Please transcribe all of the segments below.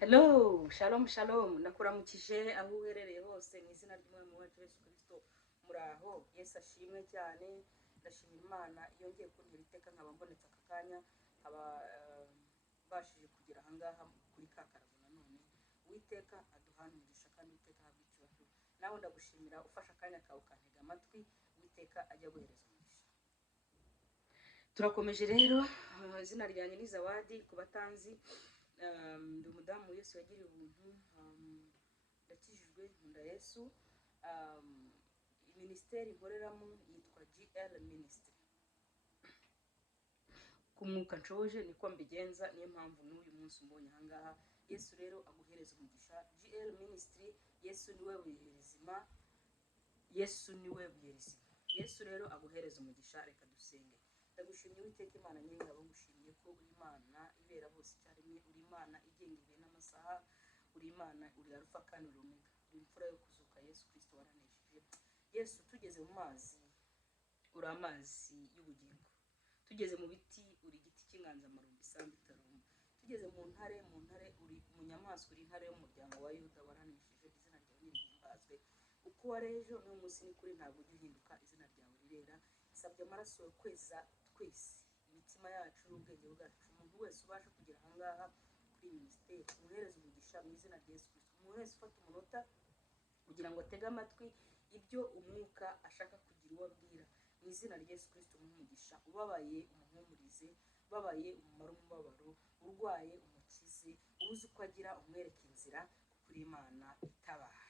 Hello, shalom shalom, ndakuramukije aho uherereye hose mu izina ry'Umwami wacu Yesu Kristo. Muraho, Yesu ashimwe cyane. Ndashimira Imana yongeye kuntera iteka nkaba mbonetse aka kanya, nkaba bashije kugera aha ngaha kuri ka karago nanone. Uwiteka aduhana umugisha kandi Uwiteka ahabwe icyubahiro. Nawe ndagushimira ufashe akanya kawe ukantega amatwi, Uwiteka ajya guhereza umugisha. Turakomeje rero, izina ryanjye ni Zawadi ku batanzi. Ndi umudamu Yesu yagiriye ubuntu, ndakijijwe nkunda Yesu. Minisiteri nkoreramo yitwa GL Ministry. Ku mwuka nshoje niko mbigenza, niyo mpamvu n'uyu munsi umbonye aha ngaha. Yesu rero aguhereza umugisha. GL Ministry, Yesu niwe buye rizima, Yesu niwe buye rizima. Yesu rero aguhereza umugisha. Reka dusenge. Ndagushimye Uwiteka Imana nyir'ingabo, ngushimiye ko uri Imana ibera bose icyarimwe, uri Imana igenga ibihe n'amasaha, uri Imana, uri Alpha kandi uri Omega, uri imfura yo kuzuka. Yesu Kristo waranesheje. Yesu, tugeze mu mazi uri amazi y'ubugingo, tugeze mu biti uri igiti cy'inganzamarumbu isambu itarumba, tugeze mu ntare uri mu nyamaswa, uri intare y'umuryango wa Yuda waranesheje. Izina ryawe nirihimbazwe. Uko warejo n'uyu munsi ni kuri, ntabwo ujya uhinduka. Izina ryawe rirera. Isabye amaraso yo kweza twese imitima yacu n'ubwenge bwacu. Umuntu wese ubasha kugera aha ngaha kuri minisiteri, umuhereza umugisha mu izina rya Yesu Kristo. Umuntu wese ufata umunota kugira ngo atege amatwi ibyo umwuka ashaka kugira uwo abwira, mu izina rya Yesu Kristo umugisha. Ubabaye umuhumurize, ubabaye umumaro umubabaro, urwaye umukize, ubuze uko agira umwereka inzira, kuko uri Imana itabara.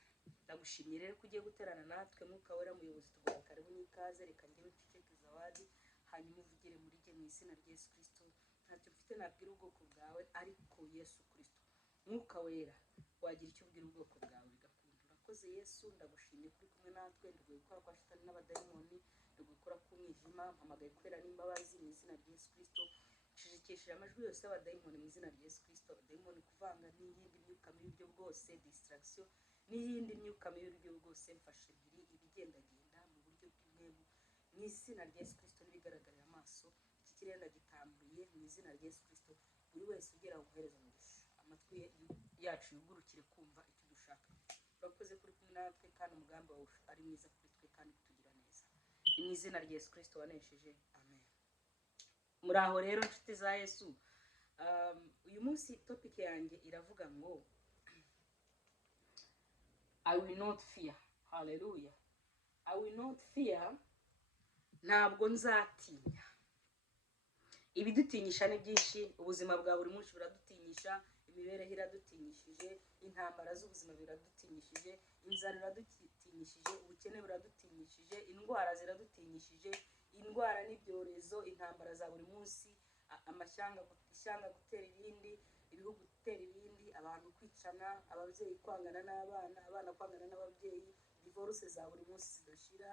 Ndagushimye rero ko ugiye guterana natwe. Mwuka wera muyobozi, tuguha karibu n'ikaze. Reka ngire uceceke Zawadi, hanyuma uvugire muri jye mu izina rya Yesu Kristo. Ntacyo mfite nabwira ubwoko bwawe, ariko Yesu Kristo Mwuka wera wagira icyo ubwira ubwoko bwawe bigakunda. Urakoze Yesu, ndagushimye kuri kumwe natwe. Nduguye gukora kwa shitani n'abadayimoni, nduguye gukora ku mwijima, mpamagaye kubera n'imbabazi mu izina rya Yesu Kristo. Nshishikishije amajwi yose y'abadayimoni mu izina rya Yesu Kristo. Abadayimoni kuvanga n'iyindi myuka mibi y'uburyo bwose, distraction n'iyindi myuka mibi y'uburyo bwose, mfashe mpiri ibigendagenda mu buryo bw'imwemu mu izina rya Yesu Kristo. N'ibigaragarira amaso, iki kirenda gitambuye mu izina rya Yesu Kristo. Buri wese ugera guhereza umugisha, amatwi yacu yugurukire kumva icyo dushaka. Urakoze kuri kumwe natwe, kandi umugambi wawe ari mwiza kuri twe kandi kutugira neza. Ni mu izina rya Yesu Kristo wanesheje, amen. Muraho rero nshuti za Yesu. Uyu munsi topic yanjye iravuga ngo I will not fear. Hallelujah. I will not fear. Ntabwo nzatinya. Ibidutinyisha ni byinshi. Ubuzima bwa buri munsi buradutinyisha, imibereho iradutinyishije, intambara z'ubuzima biradutinyishije, inzara iradutinyishije, ubukene buradutinyishije, indwara ziradutinyishije, indwara n'ibyorezo, intambara za buri munsi, ishyanga gutera irindi, ibihugu gutera ibindi, abantu kwicana, ababyeyi kwangana n'abana, abana kwangana n'ababyeyi, divorce za buri munsi zidashira,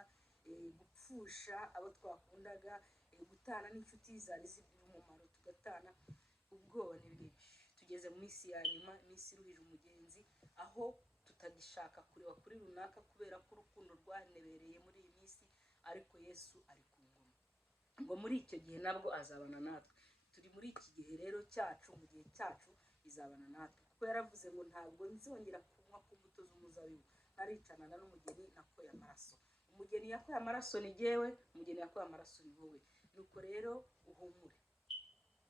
gupfusha abo twakundaga, gutana n'inshuti zari zigira umumaro tugatana. Ubwoba ni bwinshi. Tugeze mu minsi ya nyuma, iminsi iruhije umugenzi, aho tutagishaka kureba kuri runaka kubera ko urukundo rwanebereye muri iyi minsi, ariko Yesu ari ku ngoma, ngo muri icyo gihe nabwo azabana natwe. Turi muri iki gihe rero cyacu, mu gihe cyacu izabana natwe, kuko yaravuze ngo ntabwo nzongera kunywa ku mbuto z'umuzabibu, naricanana n'umugeni nakoye amaraso. Umugeni yakoye amaraso ni jyewe, umugeni yakoye amaraso ni wowe. Nuko rero uhumure.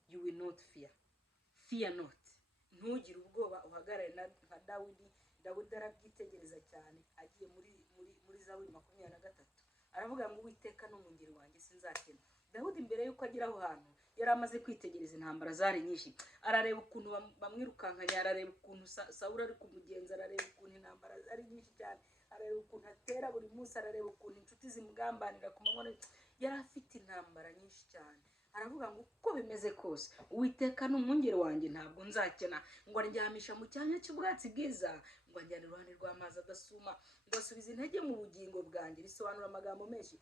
You will not fear. Fear not. Ntugire ubwoba, uhagarare nka Dawidi. Dawidi arabyitegereza cyane, agiye muri Zaburi 23, aravuga ngo Uwiteka n'umwungeri wanjye sinzatinya. Dawidi mbere yuko agira aho hantu yari amaze kwitegereza intambara zari nyinshi, arareba ukuntu bamwirukankanya, arareba ukuntu Sawuli ari kumugenza, arareba ukuntu intambara zari nyinshi cyane, arareba ukuntu atera buri munsi, arareba ukuntu inshuti zimugambanira ku manywa. Yari afite intambara nyinshi cyane. Aravuga ngo uko bimeze kose Uwiteka n'umwungeri wanjye ntabwo nzakena, ngo andyamisha mu cyanya cy'ubwatsi bwiza, ngo anjyane iruhande rw'amazi adasuma, ngo asubize intege mu bugingo bwanjye. Risobanura amagambo menshi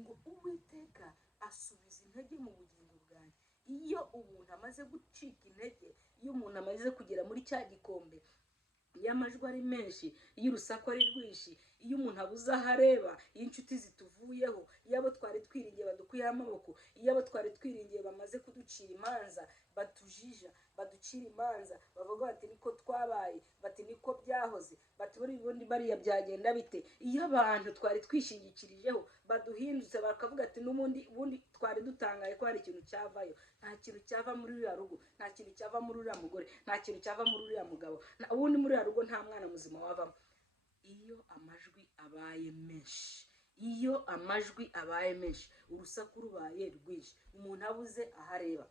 ngo Uwiteka asubiza intege mu bugingo bwanjye. Iyo umuntu amaze gucika intege, iyo umuntu amaze kugera muri cya gikombe, iyo amajwi ari menshi, iyo urusaku ari rwinshi, iyo umuntu abuze aho areba, iyo inshuti zituvuyeho, iyo abo twari twiringiye badukuyeho amaboko, iyo abo twari twiringiye bamaze kuducira imanza, batujija, baducira imanza, bavuga bati niko twabaye, bati niko byahoze, bati ubundi bariya byagenda bite, iyo abantu twari twishingikirijeho baduhindutse bakavuga ati ubundi twari dutangaye ko hari ikintu cyavayo, nta kintu cyava muri uriya rugo, nta kintu cyava muri uriya mugore, nta kintu cyava muri uriya mugabo, ubundi muri uriya rugo nta mwana muzima wavamo. Iyo amajwi abaye menshi, iyo amajwi abaye menshi, urusaku rubaye rwinshi, umuntu abuze aho areba,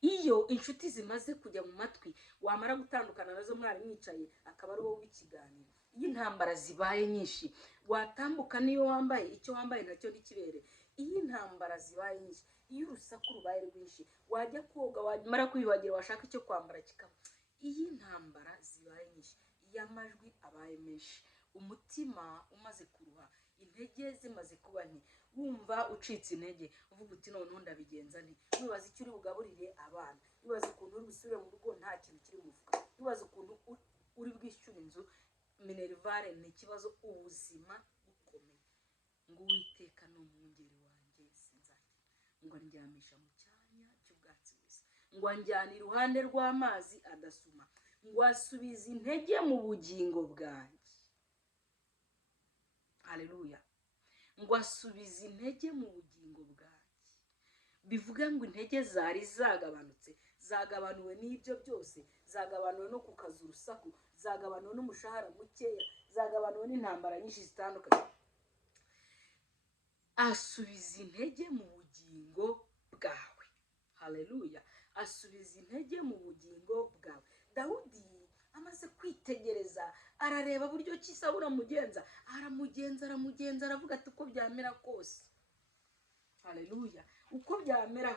iyo inshuti zimaze kujya mu matwi, wamara gutandukana nazo mwari mwicaye akaba ari wowe w'ikiganiro, iyo intambara zibaye nyinshi, watambuka niyo wambaye icyo wambaye ntacyo n'ikibere, iyo intambara zibaye nyinshi, iyo urusaku rubaye rwinshi, wajya koga wamara kwiyuhagira washaka icyo kwambara kikaba. Iyo intambara zibaye nyinshi, iyo amajwi abaye menshi, umutima umaze kuruha, intege zimaze kuba nke, wumva ucitse intege, uvuga uti noneho ndabigenza nti, wibaza icyo uri bugaburire abana, wibaza ukuntu uri busubire mu rugo nta kintu kiri mu mufuka, wibaza ukuntu uri bwishyure inzu minerivare, ni ikibazo, ubuzima bukomeye. Ngo Uwiteka ni umwungeri wanjye sinzatinya, ngo andyamisha mu cyanya cy'ubwatsi bubisi, ngo anjyana iruhande rw'amazi adasuma, ngo asubize intege mu bugingo bwanjye. Haleluya. Ngo asubize intege mu bugingo bwanjye. Bivuga ngo intege zari zagabanutse, zagabanuwe n'ibyo byose, zagabanuwe no kukaza urusaku, zagabanuwe n'umushahara mukeya, zagabanuwe n'intambara nyinshi zitandukanye. Asubiza intege mu bugingo bwawe. Haleluya. Asubiza intege mu bugingo bwawe. Dawudi amaze kwitegereza, arareba buryo ki Sawuli amugenza, aravuga ati uko byamera kose. Haleluya. Uko byamera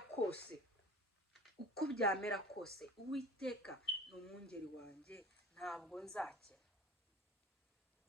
kose, Uwiteka ni umwungeri wanjye, ntabwo nzakena.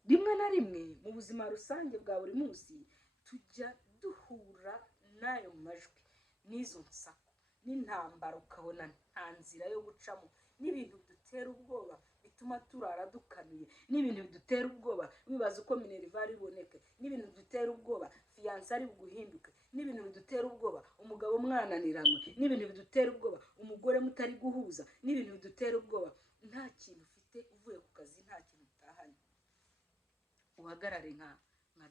Rimwe na rimwe mu buzima rusange bwa buri munsi tujya duhura n'ayo majwi, n'izo nsako, n'intambara, ukabona nta nzira yo gucamo, n'ibintu bidutera ubwoba bituma turara dukanuye, n'ibintu bidutera ubwoba wibaza uko minerivare iboneke, n'ibintu bidutera ubwoba fiyanse ari buguhinduke, n'ibintu bidutera ubwoba umugabo mwananiranywe, n'ibintu bidutera ubwoba umugore mutari guhuza, n'ibintu bidutera ubwoba nta kintu ufite uvuye ku kazi, nta kintu utahanye. Uhagarare nka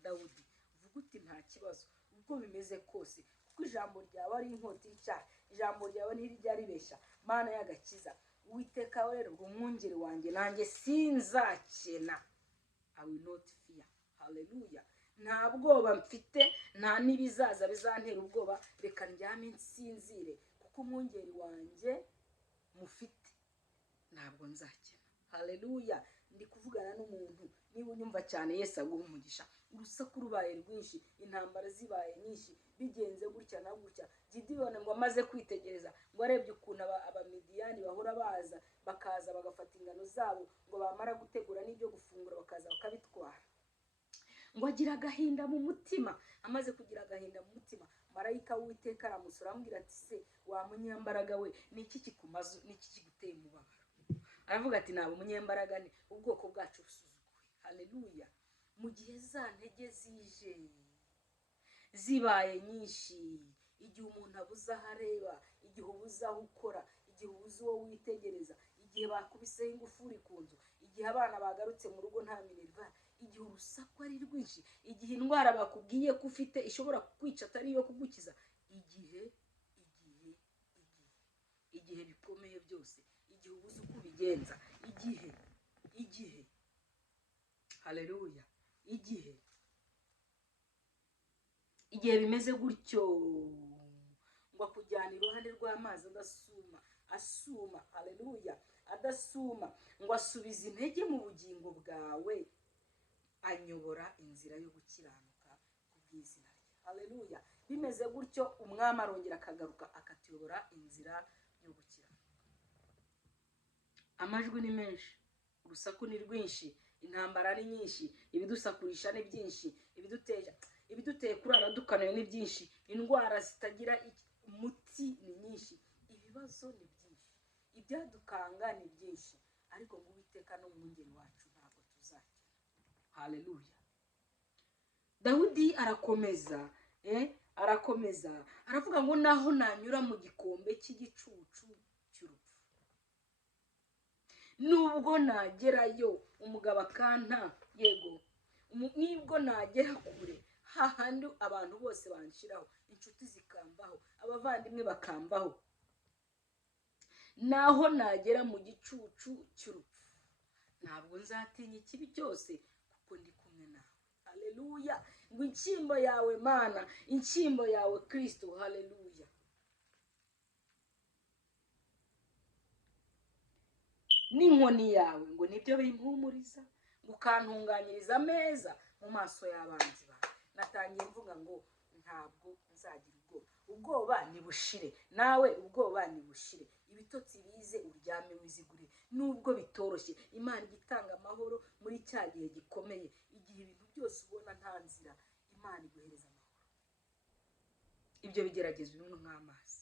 Dawudi, uvuga uti nta kibazo ubwo bimeze kose, kuko ijambo ryawe ari inkota y'icyaha, ijambo ryawe ntirijya ribeshya, Mana y'agakiza. Uwiteka rero umwungeri wanjye, nanjye sinzakena. I will not fear. Haleluya. Nta bwoba mfite, nta n'ibizaza bizantera ubwoba, reka ndyame nsinzire, kuko umwungeri wanjye mufite, ntabwo nzakena. Haleluya. Ndi kuvugana n'umuntu, niba unyumva cyane Yesu aguha umugisha. Urusaku rubaye rwinshi, intambara zibaye nyinshi, bigenze gutya na gutya. Gideyoni ngo amaze kwitegereza, ngo arebye ukuntu abamidiyani bahora baza, bakaza bagafata ingano zabo, ngo bamara gutegura n'ibyo gufungura bakaza bakabitwara, ngo agira agahinda mu mutima. Amaze kugira agahinda mu mutima, marayika w'Uwiteka aramusura amubwira ati, se wa munyambaraga we, ni iki kikumaze, ni iki kiguteye umubabaro? Aravuga ati, naba umunyembaraga ni ubwoko bwacu busuzuguwe. Haleluya. Mu gihe za ntege zije zibaye nyinshi, igihe umuntu abuze aho areba, igihe ubuze aho ukora, igihe ubuze uwo witegereza, igihe bakubiseho ingufuri ku nzu, igihe abana bagarutse mu rugo nta minerivare, igihe urusaku ari rwinshi, igihe indwara bakubwiye ko ufite ishobora kukwica atari iyo kugukiza, igihe bikomeye byose, igihe ubuze uko ubigenza, igihe haleluya, igihe bimeze gutyo, ngo akujyana iruhande rw'amazi asuma, haleluya, adasuma, ngo asubize intege mu bugingo bwawe, anyobora inzira yo gukiranuka kubw'izina rye. Haleluya. Bimeze gutyo, umwami arongera akagaruka akatuyobora inzira yo gukiranuka. Amajwi ni menshi, urusaku ni rwinshi, intambara ni nyinshi, ibidusakurisha ni byinshi, ibiduteye kurara dukanuye ni byinshi, indwara zitagira umuti ni nyinshi, ibibazo ni byinshi, ibyadukanga ni byinshi, ariko ngo Uwiteka no umwungeri wacu ntabwo tuzakena. haleluya. Dawidi arakomeza aravuga ngo naho nanyura mu gikombe cy'igicucu cy'urupfu, nubwo nagerayo umugabo akanta, yego, nibwo nagera kure, hahandi abantu bose banshiraho, inshuti zikambaho, abavandimwe bakambaho, naho nagera mu gicucu cy'urupfu, ntabwo nzatinya ikibi cyose kuko ndi kumwe nawe, haleluya. Ngo inshyimbo yawe Mana, inshyimbo yawe Kristo, haleluya. N'inkoni yawe ngo nibyo bimpumuriza, ngo ukantunganyiriza ameza mu maso y'abanzi bawe. Natangiye mvuga ngo ntabwo nzagira ubwoba nibushire, nawe ubwoba nibushire, ibitotsi bize uryame wizigure, nubwo bitoroshye. Imana igitanga amahoro muri cya gihe gikomeye, igihe ibintu byose ubona nta nzira, Imana iguhereza amahoro. Ibyo bigeragezo bimwe nk'amazi,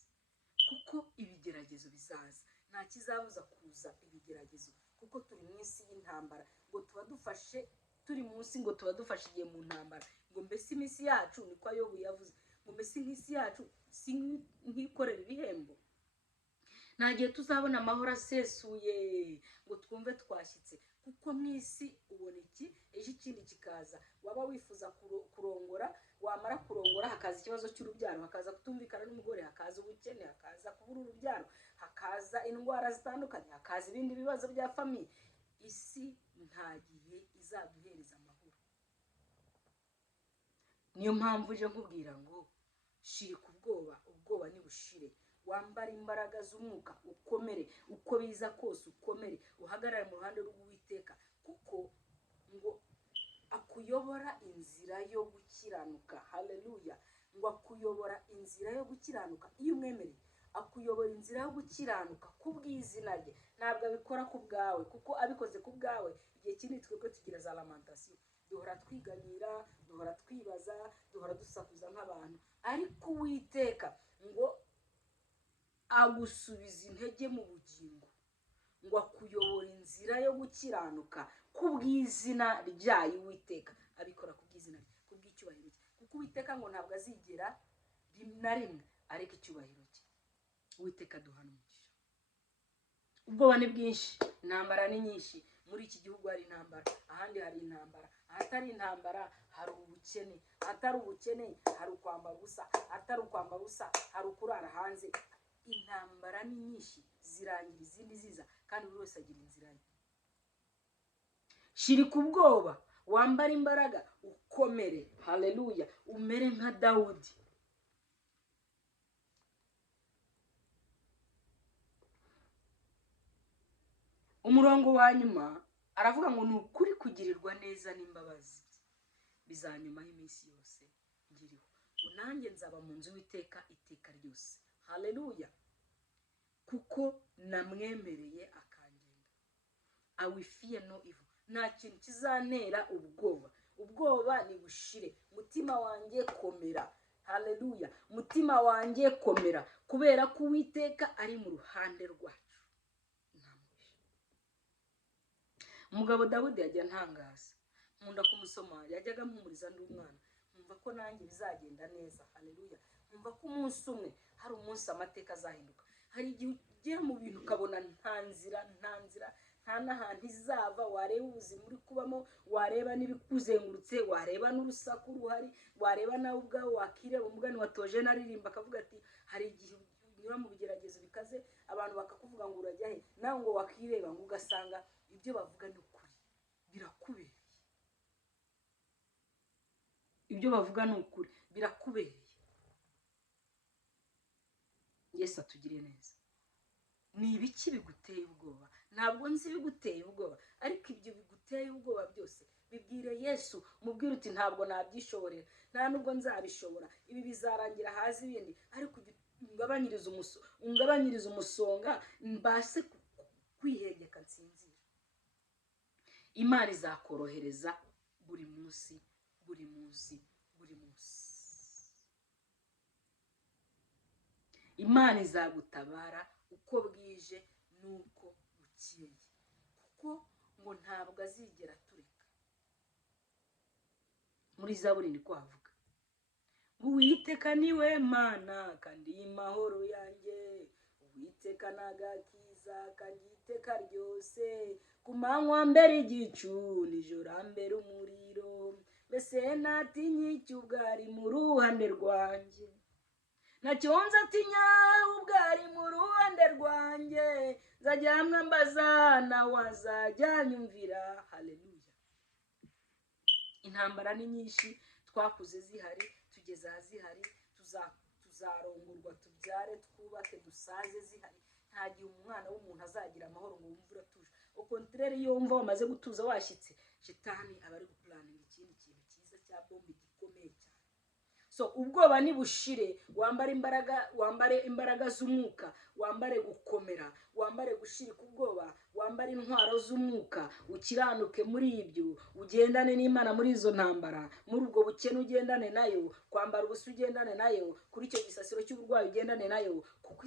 kuko ibigeragezo bizaza, nta kizabuza kuza ibigeragezo, kuko turi mu isi y'intambara, ngo tuba dufashe turi munsi, ngo tuba dufashe igihe mu ntambara, ngo mbese iminsi yacu niko Yobu yavuze, ngo mbese nk'isi yacu si nkikorera ibihembo. Nta gihe tuzabona amahoro asesuye ngo twumve twashyitse, kuko mu isi ubona iki ejo ikindi kikaza. Waba wifuza kurongora, wamara kurongora hakaza ikibazo cy'urubyaro, hakaza kutumvikana n'umugore, hakaza ubukene, hakaza kubura urubyaro, hakaza indwara zitandukanye, hakaza ibindi bibazo bya famiye. Isi nta gihe izaduhereza amahoro. Niyo mpamvu uje nkubwira ngo shirika ubwoba nibushire, wambara imbaraga z'umwuka, ukomere, uko biza kose ukomere, uhagarare mu ruhande rw'Uwiteka, kuko ngo akuyobora inzira yo gukiranuka, haleluya. Ngo akuyobora inzira yo gukiranuka iyo umwemereye, akuyobora inzira yo gukiranuka kubw'izina rye. Ntabwo abikora ku bwawe, kuko abikoze ku bwawe igihe kinini twebwe tugira za lamentation, duhora twiganyira, duhora twibaza, duhora dusakuza nk'abantu. Ariko Uwiteka ngo agusubiza intege mu bugingo, ngo akuyobora inzira yo gukiranuka kubw'izina ryayo. Uwiteka abikora kubw'izina rye, kubw'icyubahiro cye, kuko Uwiteka ngo ntabwo azigera na rimwe ariko icyubahiro cye. Uwiteka duhana umugisha. Ubwoba ni bwinshi, intambara ni nyinshi. Muri iki gihugu hari intambara, ahandi hari intambara, ahatari intambara hari ubukene, ahatari ubukene hari ukwambara ubusa, ahatari ukwambara ubusa hari ukurara hanze. Intambara ni nyinshi, zirangira izindi ziza, kandi buri wese agira inzira ye. Shirika ubwoba, wambara imbaraga, ukomere, haleluya, umere nka Dawudi. Umurongo wa nyuma aravuga ngo nukuri kugirirwa neza n'imbabazi bizanyumaho iminsi yose ngiriho, ngo nanjye nzaba mu nzu y'Uwiteka iteka ryose, haleluya, kuko namwemereye akangenga. I will fear no evil. Nta kintu kizantera ubwoba. Ubwoba nibushire, mutima wanjye komera, haleluya, mutima wanjye komera, kubera ko Uwiteka ari mu ruhande rwacu. Umugabo Dawidi yajya ntangaza, nkunda kumusoma, yajyaga mpumuriza ndi umwana, nkumva ko nanjye bizagenda neza, haleluya. Nkumva ko umunsi umwe hari umunsi amateka azahinduka. Hari igihe ugera mu bintu ukabona nta nzira, nta n'ahantu izava. Wareba ubuzima uri kubamo, wareba n'ibikuzengurutse, wareba n'urusaku ruhari, wareba nawe ubwawe wakireba. Umugani watoje naririmba akavuga ati hari igihe unyura mu bigeragezo bikaze, abantu bakakuvuga ngo urajya he, nawe ngo wakireba ngo ugasanga ibyo bavuga ni ukuri, birakubereye. Ibyo bavuga ni ukuri, birakubereye. Yesu atugire neza. Ni ibiki biguteye ubwoba? Ntabwo nzi biguteye ubwoba, ariko ibyo biguteye ubwoba byose bibwire Yesu, mubwire uti ntabwo nabyishoborera, nta nubwo nzabishobora, ibi bizarangira hazi ibindi, ariko ungabanyiriza umusonga mbase kwihegeka nsinzira. Imana izakorohereza buri munsi, buri munsi, buri munsi. Imana izagutabara uko bwije nuko bukeye, kuko ngo ntabwo azigera tureka. muri Zaburi niko havuga Uwiteka niwe Mana kandi imahoro yanjye Uwiteka nagakiza kandi iteka ryose ku manywa mbere igicu nijoro mbere umuriro mbese natinya icyo ubwari mu ruhande rwanjye ntacyo nzatinya ubwari mu ruhande rwanjye nzajya mwambaza nawe azajya nyumvira haleluya intambara ni nyinshi twakuze zihari tugeze zihari tuzarongorwa tubyare twubake dusaze zihari nta gihe umwana w'umuntu azagira amahoro ngo wumve uratuje au contraire iyo wumva wamaze gutuza washyitse shitani aba ari gupulaninga ikindi kintu cyiza cya bombe gikomeye cyane so ubwoba nibushire wambare imbaraga z'umwuka wambare gukomera wambare gushirika ubwoba wambare intwaro z'umwuka ukiranuke muri ibyo ugendane n'Imana muri izo ntambara muri ubwo bukene ugendane nayo kwambara ubusa ugendane nayo kuri icyo gisasiro cy'uburwayi ugendane nayo kuko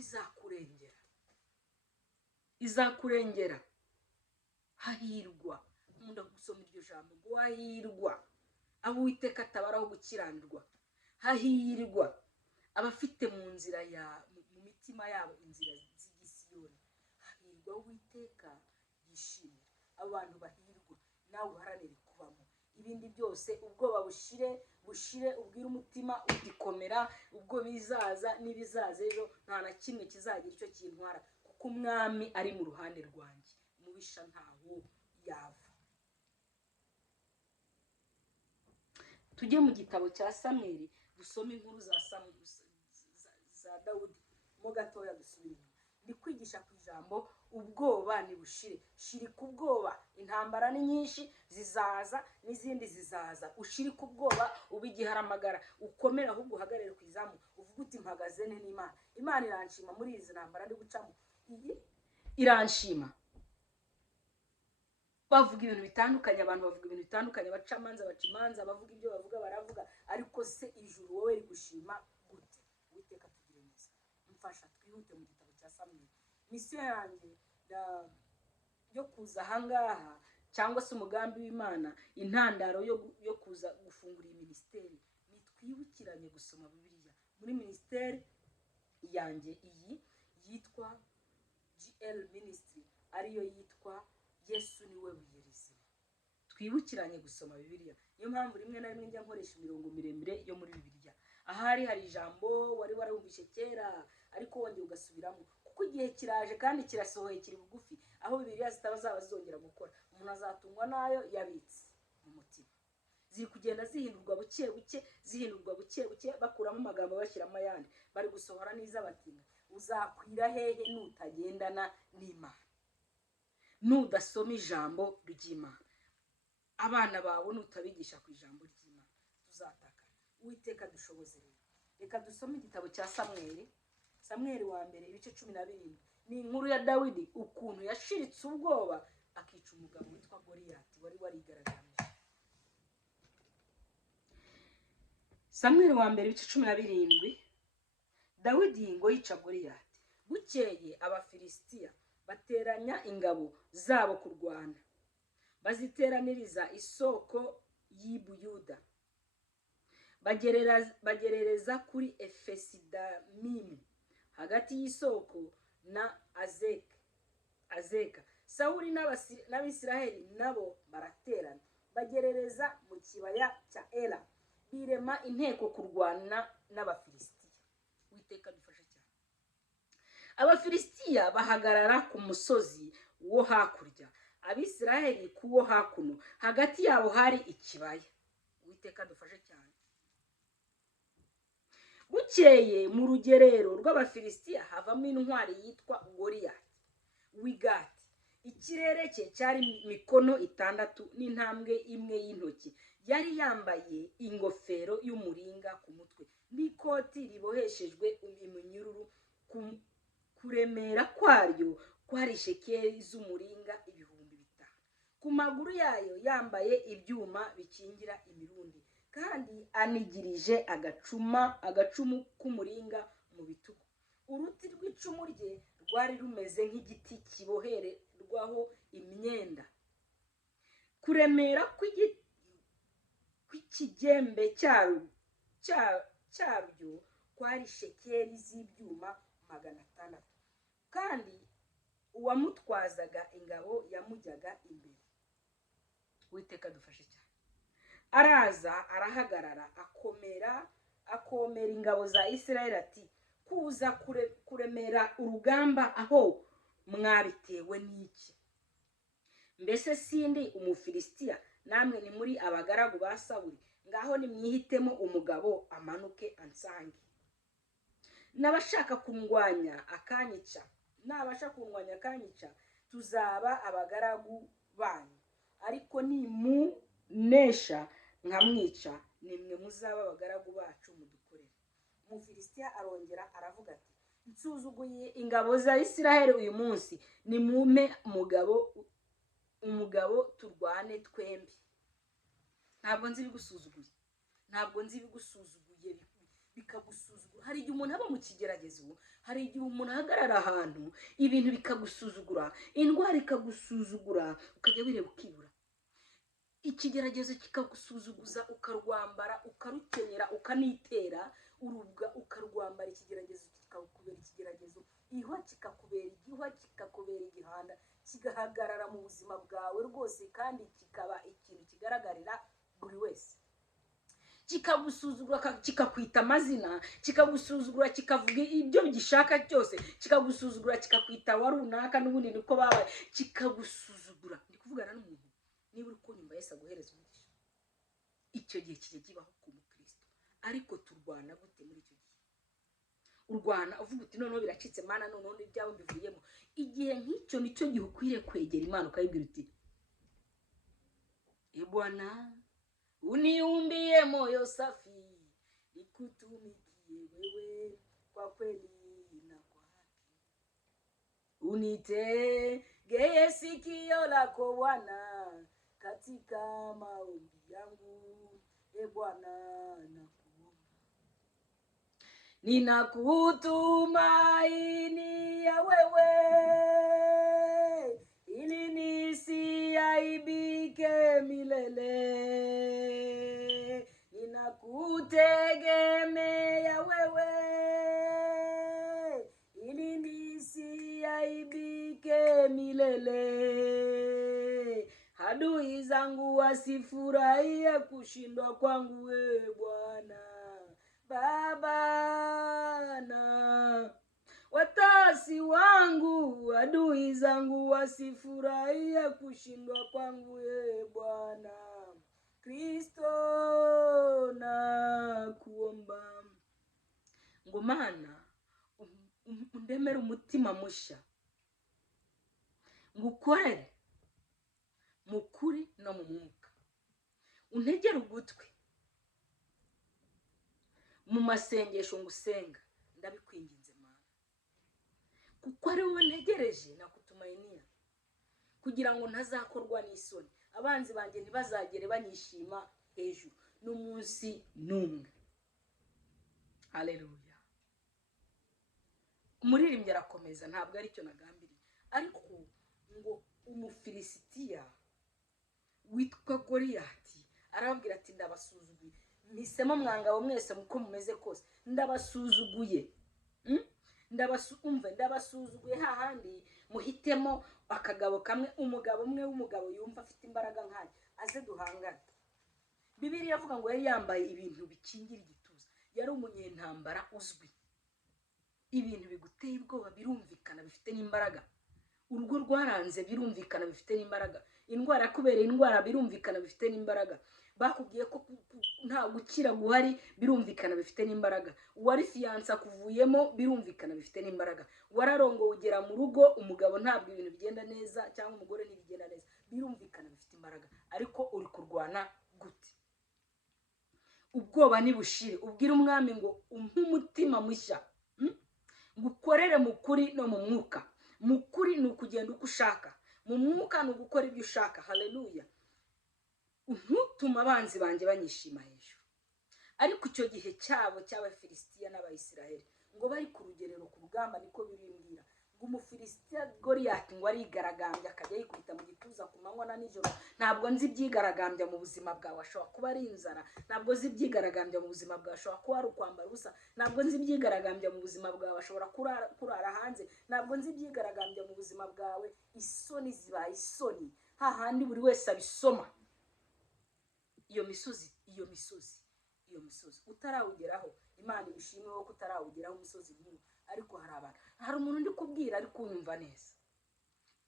izakurengera hahirwa nkunda gusoma iryo jambo ngo hahirwa abo Uwiteka atabaraho gukiranirwa hahirwa abafite mu nzira mu mitima yabo inzira z'igisiyoni hahirwa Uwiteka yishimira abantu bahirwa nawe uharanire kubamo ibindi byose ubwoba bushire ubwira umutima ugikomera ubwo bizaza n'ibizaza ejo nta na kimwe kizagira icyo kintwara kuko umwami ari mu ruhande rwanjye umubisha ntaho yava tujye mu gitabo cya Samweli dusome inkuru za Dawudi mo gatoya dusubire ndi kwigisha ku ijambo ubwoba nibushire shirika ubwoba intambara ni nyinshi zizaza n'izindi zizaza ushirika ubwoba ubigiharamagara ukomera ahubwo uhagarare ku izamu uvuga uti mpagaze ne n'Imana Imana iranshima muri izi ntambara ndi gucamo iranshima bavuga ibintu bitandukanye abantu bavuga ibintu bitandukanye bacamanza bacimanza bavuga ibyo bavuga baravuga ariko se ijuru wowe rigushima gute Uwiteka tugire neza mfasha twihute mu gitabo cya Samweli misiyo yanjye yo kuza ahangaha cyangwa se umugambi w'Imana intandaro yo kuza gufungura iyi ministeri ni twibukiranye gusoma Bibiliya muri ministeri yanjye iyi yitwa GL ministry ariyo yitwa Yesu niwe buye rizima twibukiranye gusoma Bibiliya niyo mpamvu rimwe na rimwe njya nkoresha imirongo miremire yo muri Bibiliya ahari hari ijambo wari warumvishe kera ariko wongeye ugasubiramo kuko igihe kiraje kandi kirasohoye kiri bugufi aho Bibiliya zitaba zongera gukora umuntu azatungwa nayo yabitse mu mutima ziri kugenda zihindurwa buke buke bakuramo amagambo bashyiramo ayandi bari gusohora n'izabatinga uzakwira hehe nutagendana n'Imana nudasoma ijambo ry'Imana abana bawe nutabigisha ku ijambo ry'Imana tuzataka Uwiteka dushoboze rero reka dusome igitabo cya Samweli wa mbere ibice 17 ni inkuru ya Dawidi ukuntu yashiritse ubwoba akica umugabo witwa Goliyati wari warigaragaje Samweli wa mbere ibice 17 Dawidi ngo yica Goliyati bukeye Abafilisitiya bateranya ingabo zabo kurwana baziteraniriza isoko y'Ibuyuda bagerereza kuri Efesidamimu hagati y'isoko na Azeka Sawuli n'Abisiraheli nabo baraterana bagerereza mu kibaya cya Ela birema inteko kurwana n'Abafilisitiya Uwiteka dufashe cyane Abafilisitiya bahagarara ku musozi wo hakurya Abisiraheli kuwo hakuno hagati yabo hari ikibaya Uwiteka dufashe cyane bukeye mu rugerero rw'Abafilisitiya havamo intwari yitwa Goliyati w'Igati ikirere cye cyari mikono 6 n'intambwe imwe y'intoki yari yambaye ingofero y'umuringa ku mutwe n'ikoti riboheshejwe iminyururu kuremera kwaryo kwari shekeli z'umuringa 5,000 ku maguru yayo yambaye ibyuma bikingira imirundi kandi anigirije agacumu k'umuringa mu bitugu uruti rw'icumu rye rwari rumeze nk'igiti kibohererwaho imyenda kuremera ikigembe cyaryo kwari shekeli z'ibyuma 600, kandi uwamutwazaga ingabo yamujyaga imbere. Uwiteka dufashe cyane. Araza arahagarara akomera ingabo za Isirayeli ati, kuza kuremera urugamba aho mwabitewe n'iki? Mbese sindi Umufilisitiya, namwe ni muri abagaragu ba Sawuli? Ngaho nimwihitemo umugabo amanuke ansange. Nabashaka kundwanya akanyica, tuzaba abagaragu banyu, ariko nimunesha nkamwica, nimwe muzaba abagaragu bacu mudukorera. Umufilisitiya arongera aravuga ati, nsuzuguye ingabo za Isirayeli uyu munsi, nimumpe umugabo turwane twembi. Ntabwo nzi bigusuzuguye, bikagusuzugura. Hari igihe umuntu aba mu kigeragezo, hari igihe umuntu ahagarara ahantu ibintu bikagusuzugura, indwara ikagusuzugura, ukajya wireba ukibura. Ikigeragezo kikagusuzuguza, ukarwambara, ukarukenyera, ukanitera urubwa, ukarwambara. Ikigeragezo kikakubera ikigeragezo, ihwa kikakubera igihwa, kikakubera igihanda, kigahagarara mu buzima bwawe rwose, kandi kikaba ikintu kigaragarira buri wese. Kikagusuzugura, kikakwita amazina, kikagusuzugura, kikavuga ibyo gishaka cyose, kikagusuzugura, kikakwita wa runaka, n'ubundi niko babaye, kikagusuzugura. Ndi kuvugana n'umuntu, niba uri kunyumva Yesu aguhereza umugisha. Icyo gihe kijya kibaho ku mukristo. Ariko turwana gute muri icyo gihe? Urwana uvuga uti noneho biracitse Mana, noneho n'ibyawe mbivuyemo. Igihe nk'icyo nicyo gihe ukwiriye kwegera Imana ukayibwira uti, Bwana, uniumbie moyo safi, nikutumikie wewe kwa kweli na kwa haki. Unitegee sikio lako Bwana katika maombi yangu. Bwana, nakuomba. Ninakutumaini ya wewe, ili nisiaibike milele. Ninakutegemea wewe, ili nisiaibike milele. Adui zangu wasifurahie kushindwa kwangu, Bwana. Babana, watasi wangu, adui zangu wasifurahie kushindwa kwangu, Bwana. Kristo na kuomba. Ngo Mana, undemere umutima mushya, ngukorere mukuri no mu mwuka. Untegere ugutwi mu masengesho ngusenga, ndabikwinginze Mana, kuko ari wowe ntegereje nakutumainia, kugira ngo ntazakorwa n'isoni, abanzi banjye ntibazagere banyishima hejuru n'umunsi n'umwe. Haleluya. Umuririmbyi arakomeza, ntabwo ari cyo nagambiriye, ariko ngo Umufilisitiya witwa Goliyati arabwira ati, ndabasuzuguye. Mpisemo mwangabo mwese muko mumeze kose, ndabasuzuguye. Ndabasuzuguye hahandi muhitemo akagabo kamwe, umugabo umwe w'umugabo yumva afite imbaraga nkaye, aze duhangane. Bibiliya avuga ngo yari yambaye ibintu bikingira igituza, yari umunyentambara uzwi. Ibintu biguteye ubwoba birumvikana bifite n'imbaraga. Urugo rwaranze birumvikana bifite n'imbaraga. Indwara kubereye indwara birumvikana bifite n'imbaraga. Bakubwiye ko nta gukira guhari birumvikana bifite n'imbaraga. Wari fiyansa kuvuyemo birumvikana bifite n'imbaraga. Wararongo ugera mu rugo umugabo ntabwo ibintu bigenda neza, cyangwa umugore ntibigenda neza, birumvikana bifite imbaraga. Ariko uri kurwana gute? Ubwoba nibushire, ubwira umwami ngo umpe umutima mushya, ngukorere mukuri no mu mwuka. Mukuri ni ukugenda uko ushaka, mu mwuka ni ugukora ibyo ushaka. Haleluya. Ntutuma abanzi banjye banyishima hejuru. Ariko icyo gihe cyabo cy'Abafilisitiya n'Abayisiraheli, ngo bari ku rugerero ku rugamba, niko birimbwira umufilisitiya Goliyati ngo arigaragambya akajya yikubita mu gituza ku manywa na nijoro. Ntabwo nzi ibyigaragambya mu buzima bwawe, ashobora kuba ari inzara. Ntabwo nzi ibyigaragambya mu buzima bwawe, ashobora kuba ari ukwambara ubusa. Ntabwo nzi ibyigaragambya mu buzima bwawe, ashobora kurara hanze. Ntabwo nzi ibyigaragambya mu buzima bwawe, isoni zibaye isoni hahandi buri wese abisoma. Iyo misozi utarawugeraho, Imana ibishimwe ko utarawugeraho umusozi nk'uwo. Ariko hari umuntu ndi kubwira ari kunyumva neza,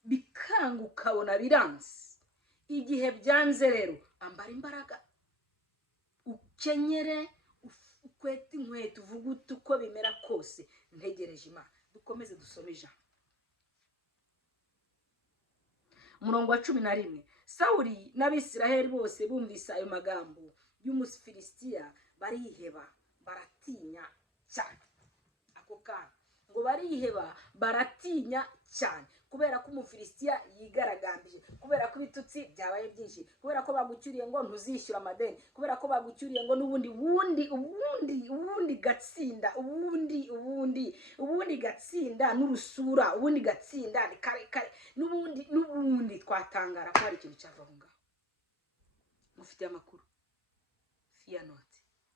bikanga ukabona biranze. Igihe byanze rero, ambara imbaraga, ukenyere, ukwete inkweto, uvuga uti uko bimera kose ntegereje Imana. Dukomeze dusome ijambo. Umurongo wa 11. Sawuli n'Abisiraheli bose bumvise ayo magambo y'umufilisitiya bariheba, baratinya cyane. Ako kana ngo bariheba, baratinya cyane, kubera ko umufilisitiya yigaragambije, kubera ko ibitutsi byabaye byinshi, kubera ko bagucyuriye ngo ntuzishyura amadeni, kubera ko bagucyuriye ngo ubundi gatsinda, ubundi gatsinda n'urusura, ubundi gatsinda ni kare, n'ubundi twatangara ko hari ikintu cyava aho ngaho. Mufite amakuru, fear not,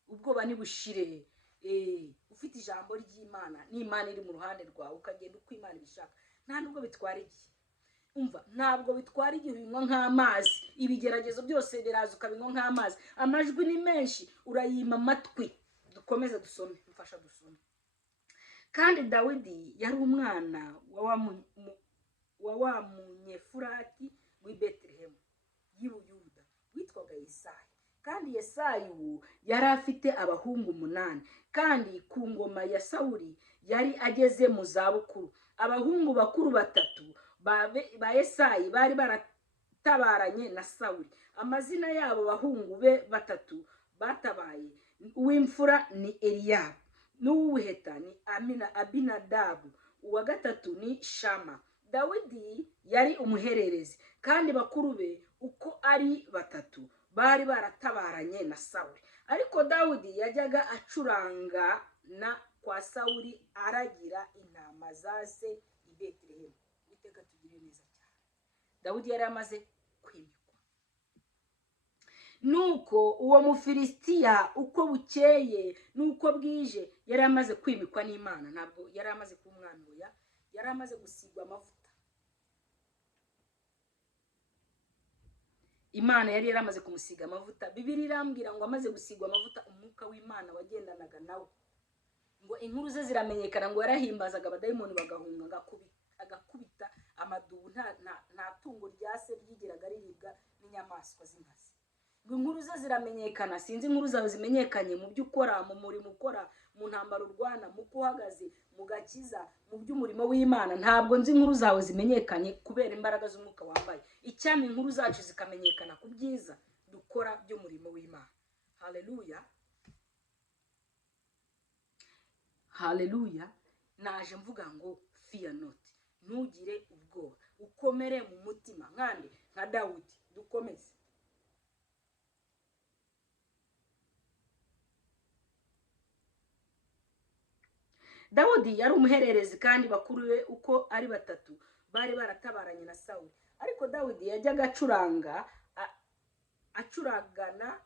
ubwoba nibushire. Ufite ijambo ry'Imana, n'Imana iri mu ruhande rwawe, ukagenda uko Imana ibishaka. Nta nubwo bitwara igihe. Umva, ntabwo bitwara igihe ubinywa nk'amazi. Ibigeragezo byose biraza ukabinywa nk'amazi. Amajwi ni menshi, urayima amatwi. Dukomeze dusome, mfasha dusome. Kandi Dawidi yari umwana wa munyefurati w'i Betelehemu y'i Buyuda, witwaga Yesayi. Kandi Yesayi yari afite abahungu 8, kandi ku ngoma ya Sawuli yari ageze mu zabukuru. Abahungu bakuru 3 ba Yesayi bari baratabaranye na Sawuli. Amazina yabo bahungu be 3 batabaye, uw'imfura ni Eliyabu, n'uw'ubuheta ni Abinadabu, uwa 3 ni Shama. Dawidi yari umuhererezi, kandi bakuru be uko ari 3 bari baratabaranye na Sawuli. Ariko Dawidi yajyaga acuranga na kwa Sawuli aragira intama zase i Betelehemu. Iteka tugire neza cyane. Dawidi yari amaze kwimikwa. Nuko uwo mufilisitiya uko bukeye nuko bwije yari amaze kwimikwa n'Imana. Ntabwo yari amaze kuba umwana oya, yari amaze gusigwa amavuta. Imana yari yaramaze kumusiga amavuta. Bibiliya irambwira ngo amaze gusigwa amavuta, umwuka w'Imana wagendanaga nawe. Ngo inkuru ze ziramenyekana ngo yarahimbazaga abadayimoni bagahunga, agakubita amadubu. Nta tungo ryase ryigeraga riribwa n'inyamaswa z'inkazi. Ngo inkuru ze ziramenyekana. Sinzi inkuru zawe zimenyekanye mu byo ukora, mu murimo ukora, mu ntambara urwana, mu kuhagaze, mu gakiza, mu by'umurimo w'Imana. Ntabwo nzi inkuru zawe zimenyekanye kubera imbaraga z'umwuka wambaye. Icyami inkuru zacu zikamenyekana ku byiza dukora by'umurimo w'Imana. Haleluya, haleluya. Naje mvuga ngo fear not, ntugire ubwoba, ukomere mu mutima nkande nka Dawidi. Dukomeze. Dawidi yari umuhererezi, kandi bakuru be uko ari 3 bari baratabaranye na Sawuli. Ariko Dawidi yajyaga acuragana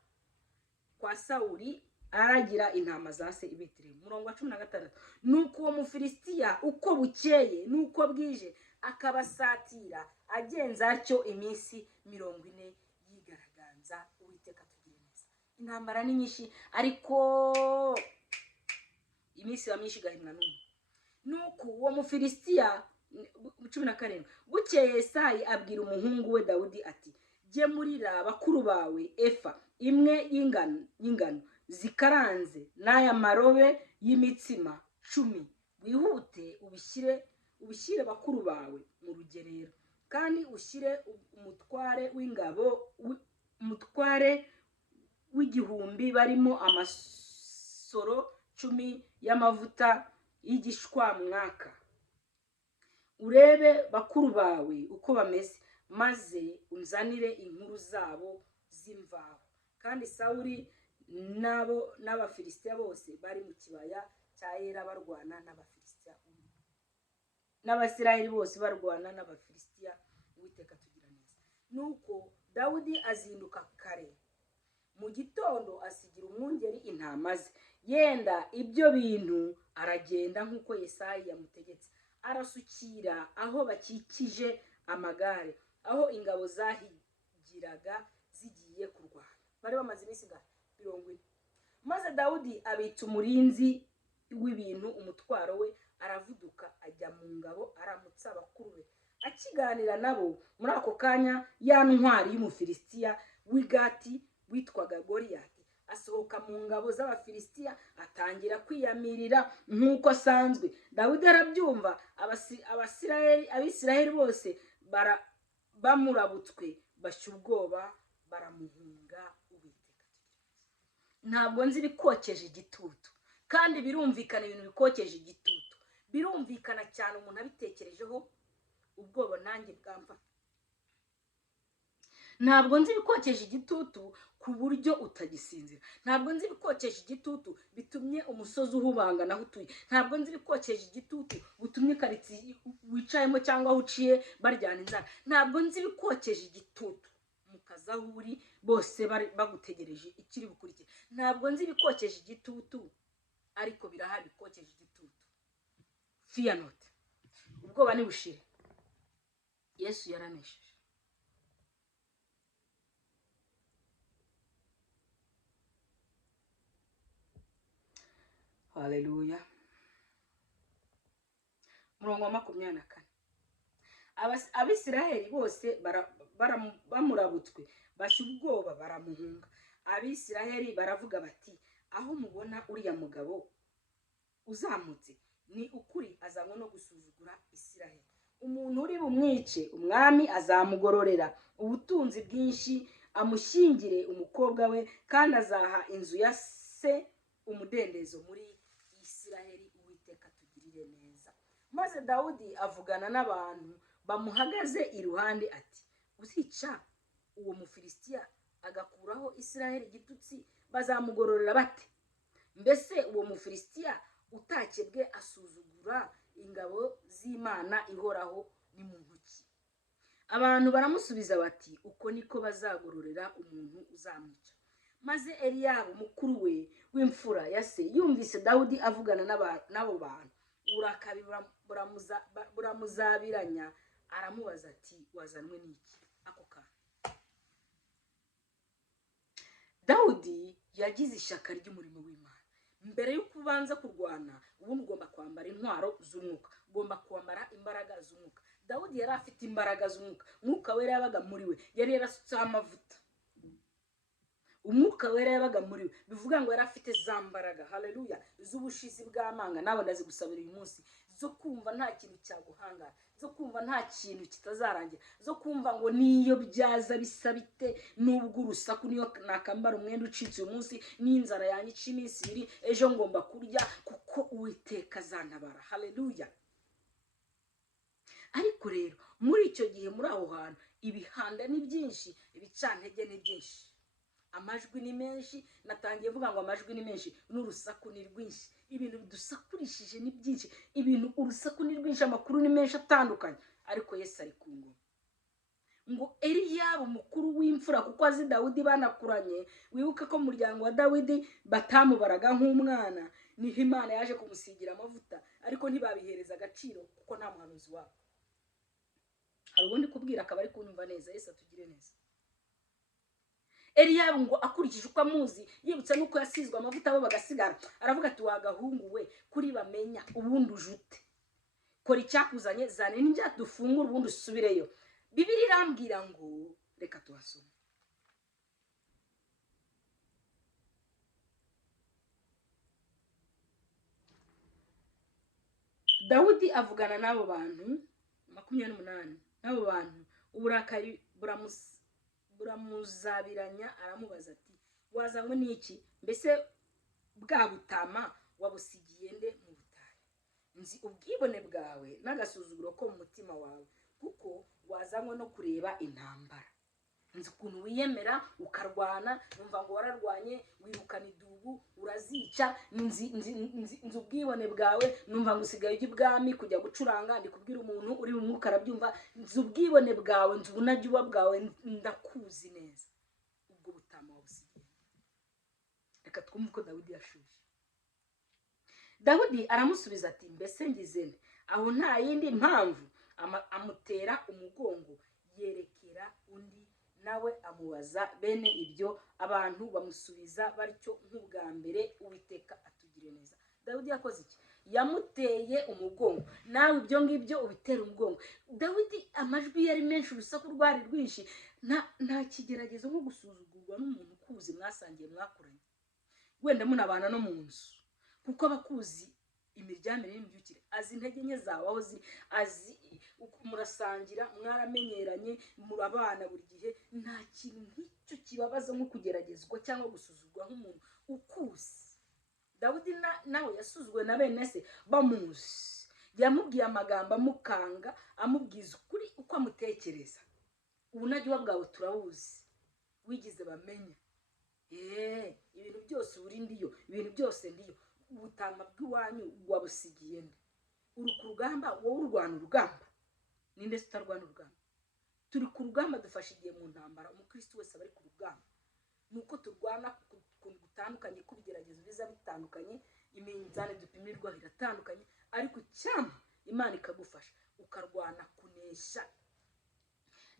kwa Sawuli aragira intama zase i Betelehemu. Umurongo wa 16. Nuko uwo mufilisitiya uko bukeye nuko bwije akabasatira, agenza atyo iminsi 40 yigaragaza. Uwiteka tugire neza. Intambara ni nyinshi, ariko iminsi myinshi gahimwa n'umwe. Nuko uwo mufilisitiya 17. Bukeye Yesayi abwira umuhungu we Dawidi ati, gemurira bakuru bawe efa imwe y'ingano zikaranze n'aya marobe y'imitsima 10, wihute ubishyire bakuru bawe mu rugerero. Kandi ushyire umutware w'ingabo, umutware w'igihumbi barimo amasoro 10 y'amavuta y'igishwamwaka. Urebe bakuru bawe uko bameze, maze unzanire inkuru zabo z'imvaho. Kandi Sawuli n'abafilisitiya bose bari mu kibaya cya Era barwana n'abafilisitiya. n'abasirayeli bose barwana n'abafilisitiya. Uwiteka tugira neza. Nuko Dawidi azinduka kare mu gitondo, asigira umwungeri intama ze, yenda ibyo bintu aragenda nk'uko Yesayi yamutegetse, arasukira aho bakikije amagare, aho ingabo zahigiraga zigiye kurwana. Bari bamaze iminsi 40. Maze Dawidi abitsa umurinzi w'ibintu umutwaro we, aravuduka ajya mu ngabo, aramutsa abakuru be. Akiganira nabo muri ako kanya, ya ntwari y'umufilisitiya w'Igati witwaga Goliyati asohoka mu ngabo z'abafilisitiya, atangira kwiyamirira nk'uko asanzwe. Dawidi arabyumva, abisirayeli bose bamurabutswe, bashya ubwoba, baramuhunga. Uwiteka. Ntabwo nzi bikokeje igitutu, kandi birumvikana ibintu bikokeje igitutu, birumvikana cyane umuntu abitekerejeho ubwoba nanjye bwamfata. Ntabwo nzi bikokeje igitutu ku buryo utagisinzira. Ntabwo nzi bikokeje igitutu bitumye umusozi uhubanga naho utuye. Ntabwo nzi bikokeje igitutu butumye karitsiye wicayemo cyangwa uciye baryana inzara. Ntabwo nzi bikokeje igitutu mukaza aho uri bose bagutegereje ikiri bukurikira. Ntabwo nzi bikokeje igitutu, ariko birahari bikokeje igitutu. Fear not. Ubwoba nibushire. Yesu yaranesheje. Haleluya. Murongo wa 24. Abisirayeli bose bamurabutswe, bashya ubwoba, baramuhunga. Abisirayeli baravuga bati, aho mubona uriya mugabo uzamutse, ni ukuri azanywe no gusuzugura Isirayeli. Umuntu uri bumwice, umwami azamugororera ubutunzi bwinshi, amushyingire umukobwa we, kandi azaha inzu ya se umudendezo muri Isirayeli. Uwiteka tugirire neza. Maze Dawidi avugana n'abantu bamuhagaze iruhande ati, uzica uwo mufilisitiya agakuraho Isirayeli igitutsi, bazamugororera bate? Mbese uwo mufilisitiya utakebwe asuzugura ingabo z'Imana ihoraho ni muntu ki? Abantu baramusubiza bati, uko niko bazagororera umuntu uzamwica. Maze Eliyabu mukuru we w'imfura ya se yumvise Dawidi avugana n'abo bantu, uburakari buramuzabiranya, aramubaza ati, wazanwe n'iki? Ako kana Dawidi yagize ishaka ry'umurimo w'Imana. Mbere yo kubanza kurwana, ubundi ugomba kwambara intwaro z'umwuka, ugomba kwambara imbaraga z'umwuka. Dawidi yari afite imbaraga z'umwuka. Umwuka wera yabaga muri we, yari yarasutseho amavuta. Umwuka wera yabaga muri we, bivuga ngo yari afite za mbaraga, haleluya, z'ubushizi bw'amanga. Nawe ndazigusabira uyu munsi, zo kumva nta kintu cyaguhangara, zo kumva nta kintu kitazarangira, zo kumva ngo niyo byaza bisa bite, nubwo urusaku niyo nakambara umwenda ucitse uyu munsi, n'inzara yanyica iminsi 2, ejo ngomba kurya, kuko Uwiteka azantabara. Haleluya. Ariko rero muri icyo gihe, muri aho hantu, ibihanda ni byinshi, ibicantege ni byinshi, amajwi ni menshi. Natangiye vuga ngo amajwi ni menshi, n'urusaku ni rwinshi, ibintu bidusakurishije ni byinshi, ibintu urusaku ni rwinshi, amakuru ni menshi atandukanye. Ariko Yesu ari ku ngoma. Ngo Eliyabu mukuru w'imfura, kuko azi Dawidi banakuranye, wibuka ko mu muryango wa Dawidi batamubaraga nk'umwana, niho Imana yaje kumusigira amavuta, ariko ntibabihereza agaciro kuko nta muhanuzi wabo. Hari ubundi kubwira akaba ari kunyumva neza. Yesu atugire neza. Eliyabu ngo akurikije uko amuzi, yibutsa nuko yasizwe amavuta abo bagasigara, aravuga ati, wagahungu we, kuri bamenya ubundi ujute, kora icyakuzanye, zane n'injya dufungura ubundi usubireyo. Bibiliya irambwira ngo, reka tuhasome. Dawidi avugana n'abo bantu 28. N'abo bantu uburakari buramuzabiranya, aramubaza ati, wazanywe n'iki? Mbese bwa butama wabusigiye nde mu butayu? Nzi ubwibone bwawe n'agasuzuguro ko mu mutima wawe, kuko wazanywe no kureba intambara. nzi ukuntu wiyemera ukarwana, numva ngo wararwanye wirukana idubu urazica, nzi ubwibone bwawe, numva ngo usigaye ujya ibwami kujya gucuranga, ndi kubwira umuntu uri mu mwuka arabyumva, nzi ubwibone bwawe, nzi ubunajya bwawe, ndakuzi neza. Ubwo butama wabusigiye. Reka twumve uko Dawidi yashuje. Dawidi aramusubiza ati mbese ngize nte? Aho nta yindi mpamvu amutera umugongo yerekera undi, nawe amubaza bene ibyo. Abantu bamusubiza batyo nk'ubwa mbere, Uwiteka atugire neza. Dawidi yakoze iki? Yamuteye umugongo. Nawe ibyo ngibyo ubitera umugongo. Dawidi amajwi yari menshi, urusaku rwari rwinshi, nta kigeragezo nko gusuzugurwa n'umuntu ukuzi mwasangiye mwakuranye, wenda munabana no mu nzu, kuko abakuzi imiryamire n'imbyukire, azi intege nke zawe aho ziri, azi murasangira, mwaramenyeranye, murabana buri gihe. Nta kintu nk'icyo kibabaza nko kugeragezwa cyangwa gusuzugurwa nk'umuntu ukuzi. Dawidi nawe yasuzugwe na bene se bamuzi, yamubwiye amagambo amukanga, amubwiza ukuri uko amutekereza. Ubunajya bwawe turabuzi, wigize bamenya ibintu byose uri ndiyo, ibintu byose ndiyo. Ubutama bw'iwanyu wabusigiye nde? Uri ku rugamba, wowe urwana urugamba. Ninde tutarwana urugamba? Turi ku rugamba, dufashe igihe mu ntambara. Umukristo wese aba ari ku rugamba. Nuko turwana ku kuntu gutandukanye, kubigeragezo biza bitandukanye, iminzani dupimirwa iratandukanye, ariko cyama Imana ikagufasha ukarwana kunesha.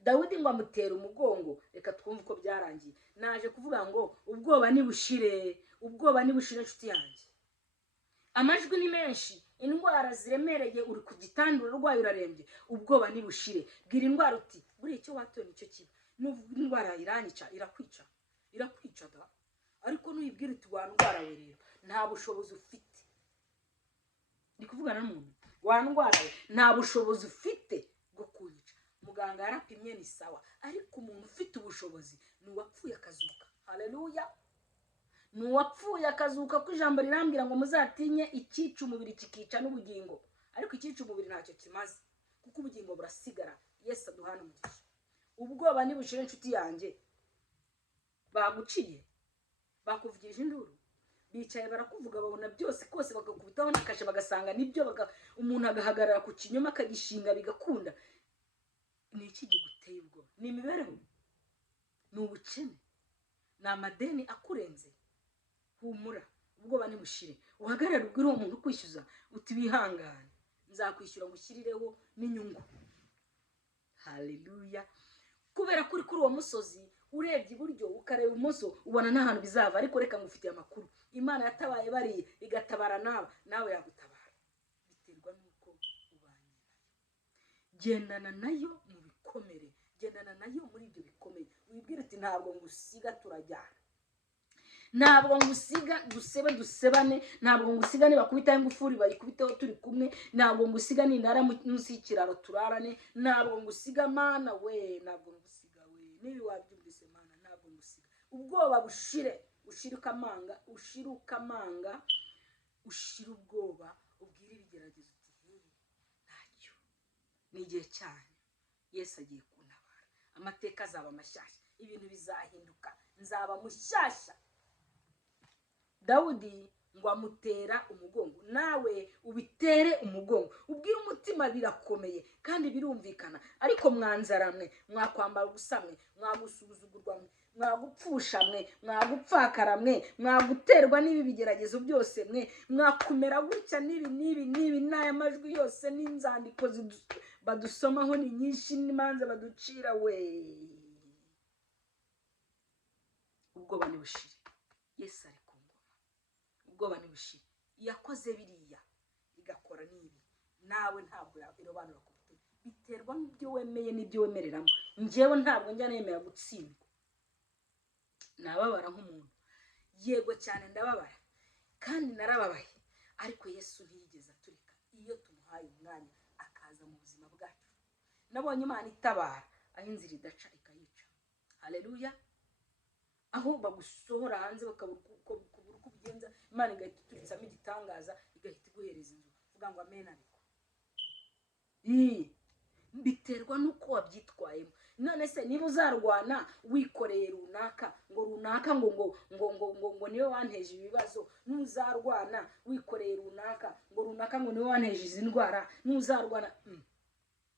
Dawidi ngo amutera umugongo. Reka twumve uko byarangiye. Naje kuvuga ngo ubwoba nibushire, ubwoba nibushire inshuti yanjye. Amajwi ni menshi, indwara ziremereye, uri ku gitanda urarwaye urarembye, ubwoba nibushire. Bwira indwara uti buri icyo watoye nicyo kiba. N'uvuga indwara iranyica, irakwica da. Ariko nuyibwira uti wa ndwara we rero nta bushobozi ufite. Ndi kuvugana n'umuntu, wa ndwara we nta bushobozi ufite bwo kunyica. Muganga yarapimye ni sawa, ariko umuntu ufite ubushobozi ni uwapfuye akazuka. Haleluya. Ni uwapfuye akazuka, ko ijambo rirambwira ngo muzatinye icyica umubiri kikica n'ubugingo. Ariko icyica umubiri ntacyo kimaze, kuko ubugingo burasigara. Yesu aduhana umugisha. Ubwoba nibushire inshuti yanjye. Baguciye, bakuvugije induru, bicaye barakuvuga, babona byose kose, bakakubitaho n'akashe bagasanga nibyo, umuntu agahagarara ku kinyoma akagishinga bigakunda. Ni iki giguteye ubwoba? Ni imibereho? Ni ubukene? Ni amadeni akurenze? Humura, ubwoba nibushire. Uhagarare ubwire uwo muntu ukwishyuza uti bihangane, nzakwishyura ngushyirireho n'inyungu. Haleluya. Kubera kuri uwo musozi, urebye iburyo ukareba ibumoso, ubona nta hantu bizava. Ariko reka ngufitiye amakuru, Imana yatabaye bariye igatabara nawe yagutabara. Biterwa nuko ubanye nayo. Gendana nayo mu bikomere, gendana nayo muri ibyo bikomeye. Wibwira uti ntabwo ngusiga turajyana, ntabwo ngusiga dusebane, ntabwo ngusiga nibakubitaho ingufuri bayikubiteho turi kumwe, ntabwo ngusiga nindara munsi y'ikiraro turarane, ntabwo ngusiga Mana we, ntabwo ngusiga we. Nibi wabyumvise Mana, ntabwo ngusiga. Ubwoba bushire, ushiruka amanga, ushira ubwoba, ubwire ibigeragezo uti ntacyo, ni igihe cyane. Yesu agiye kuntabara, amateka azaba mashyashya, ibintu bizahinduka, nzaba mushyashya. Dawidi ngo amutera umugongo. Nawe ubitere umugongo, ubwire umutima birakomeye kandi birumvikana. Ariko mwanzara mwe, mwakwambara ubusa mwe, mwagusuzugurwa mwe, mwagupfusha mwe, mwagupfakara mwe, mwaguterwa n'ibi bigeragezo byose mwe, mwakumera gutya n'ibi n'aya majwi yose n'inzandiko badusomaho ni nyinshi n'imanza baducira we. Ubwoba nibushire. Yesu ari ku ngoma. Ubwoba nibushire. Yakoze biriya igakora n'ibi, nawe ntabwo yabirobanura ku butoni. Biterwa n'ibyo wemeye n'ibyo wemereramo. Njyewe ntabwo njya nemera gutsindwa. Nababara nk'umuntu, yego cyane ndababara kandi narababaye, ariko Yesu ntiyigeze aturika. Iyo tumuhaye umwanya akaza mu buzima bwacu, nabonye Imana itabara aho inzira idaca ikayica. Haleluya. Aho bagusohora hanze bakabura uko ubigenza, Imana igahita ituritsamo igitangaza, igahita iguhereza inzu. Vuga ngo amen. Ariko biterwa nuko wabyitwayemo. none se niba uzarwana wikoreye runaka ngo runaka ngo niwe wanteje ibibazo, nuzarwana wikoreye runaka ngo runaka ngo niwe wanteje izi ndwara, nuzarwana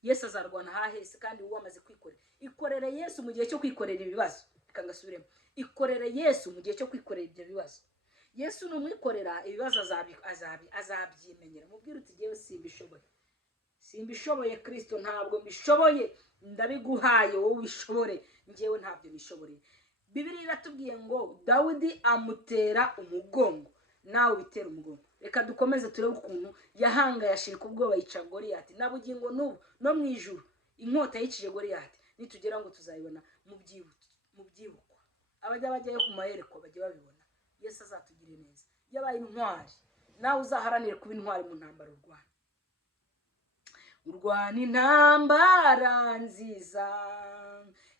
Yesu azarwana hahese kandi uwo amaze kwikorera. Ikorere Yesu mu gihe cyo kwikorera ibibazo. Kangasubiremo, ikorere Yesu mu gihe cyo kwikorera ibyo bibazo. Yesu numwikorera ibibazo azabyimenyera. Mubwire uti jewe simbishoboye Kristo, ntabwo mbishoboye, ndabiguhaye wowe ubishobore, njyewe ntabyo bishoboreye. Bibiliya iratubwiye ngo Dawidi amutera umugongo, nawe bitera umugongo. Reka dukomeze turebe ukuntu yahanga yashirika ubwoba yica Goliyati. Nabugingo n'ubu no mu ijuru inkota yicije Goliyati, nitugera ngo tuzayibona mu byibukwa. Abajya bajyayo ku mahereko bajye babibona. Yesu azatugire neza. Yabaye intwari, nawe uzaharanire kuba intwari mu ntambara urwana. Urwana intambara nziza,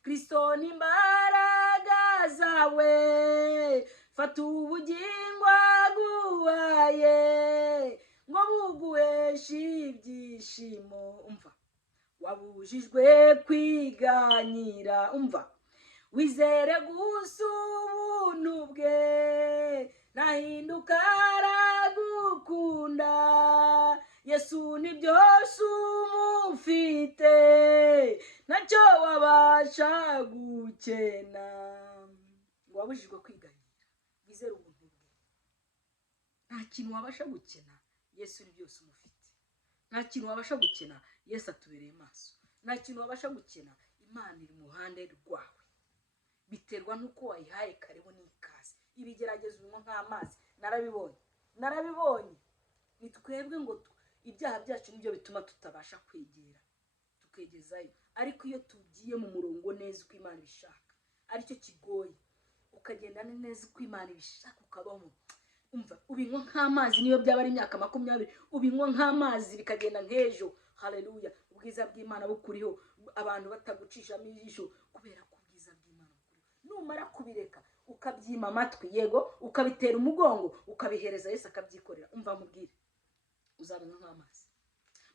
Kristo ni imbaraga zawe, fata ubugingo aguhaye ngo buguheshe ibyishimo. Umva, wabujijwe kwiganyira. Umva, wizere gusa ubuntu bwe, nahinduka aragukunda. Yesu ni byose umufite, ntacyo wabasha gukena. Wabujijwe kwiganyira, wizere ubuntu bwe. Nta kintu wabasha gukena, Yesu ni byose umufite. Nta kintu wabasha gukena, Yesu atubereye maso. Nta kintu wabasha gukena, Imana iri mu ruhande rwawe. Biterwa nuko wayihaye karibu n'ikaze. Ibigeragezo bimwe nk'amazi, narabibonye. Nitwebwe ngo ibyaha byacu nibyo bituma tutabasha kwegera tukegezayo, ariko iyo tugiye mu murongo neza uko Imana ibishaka, aricyo kigoye, ukagenda neza uko Imana ibishaka ukabamo. Umva, ubinywa nk'amazi niyo byaba ari imyaka 20, ubinywa nk'amazi bikagenda nk'ejo. Haleluya, ubwiza bw'Imana bukuriho, abantu batagucishamo ijisho kubera ko ubwiza bw'Imana bukuriho. Numara kubireka ukabyima amatwi, yego, ukabitera umugongo, ukabihereza Yesu akabyikorera. Umva mubwire, uzabona nk'amazi.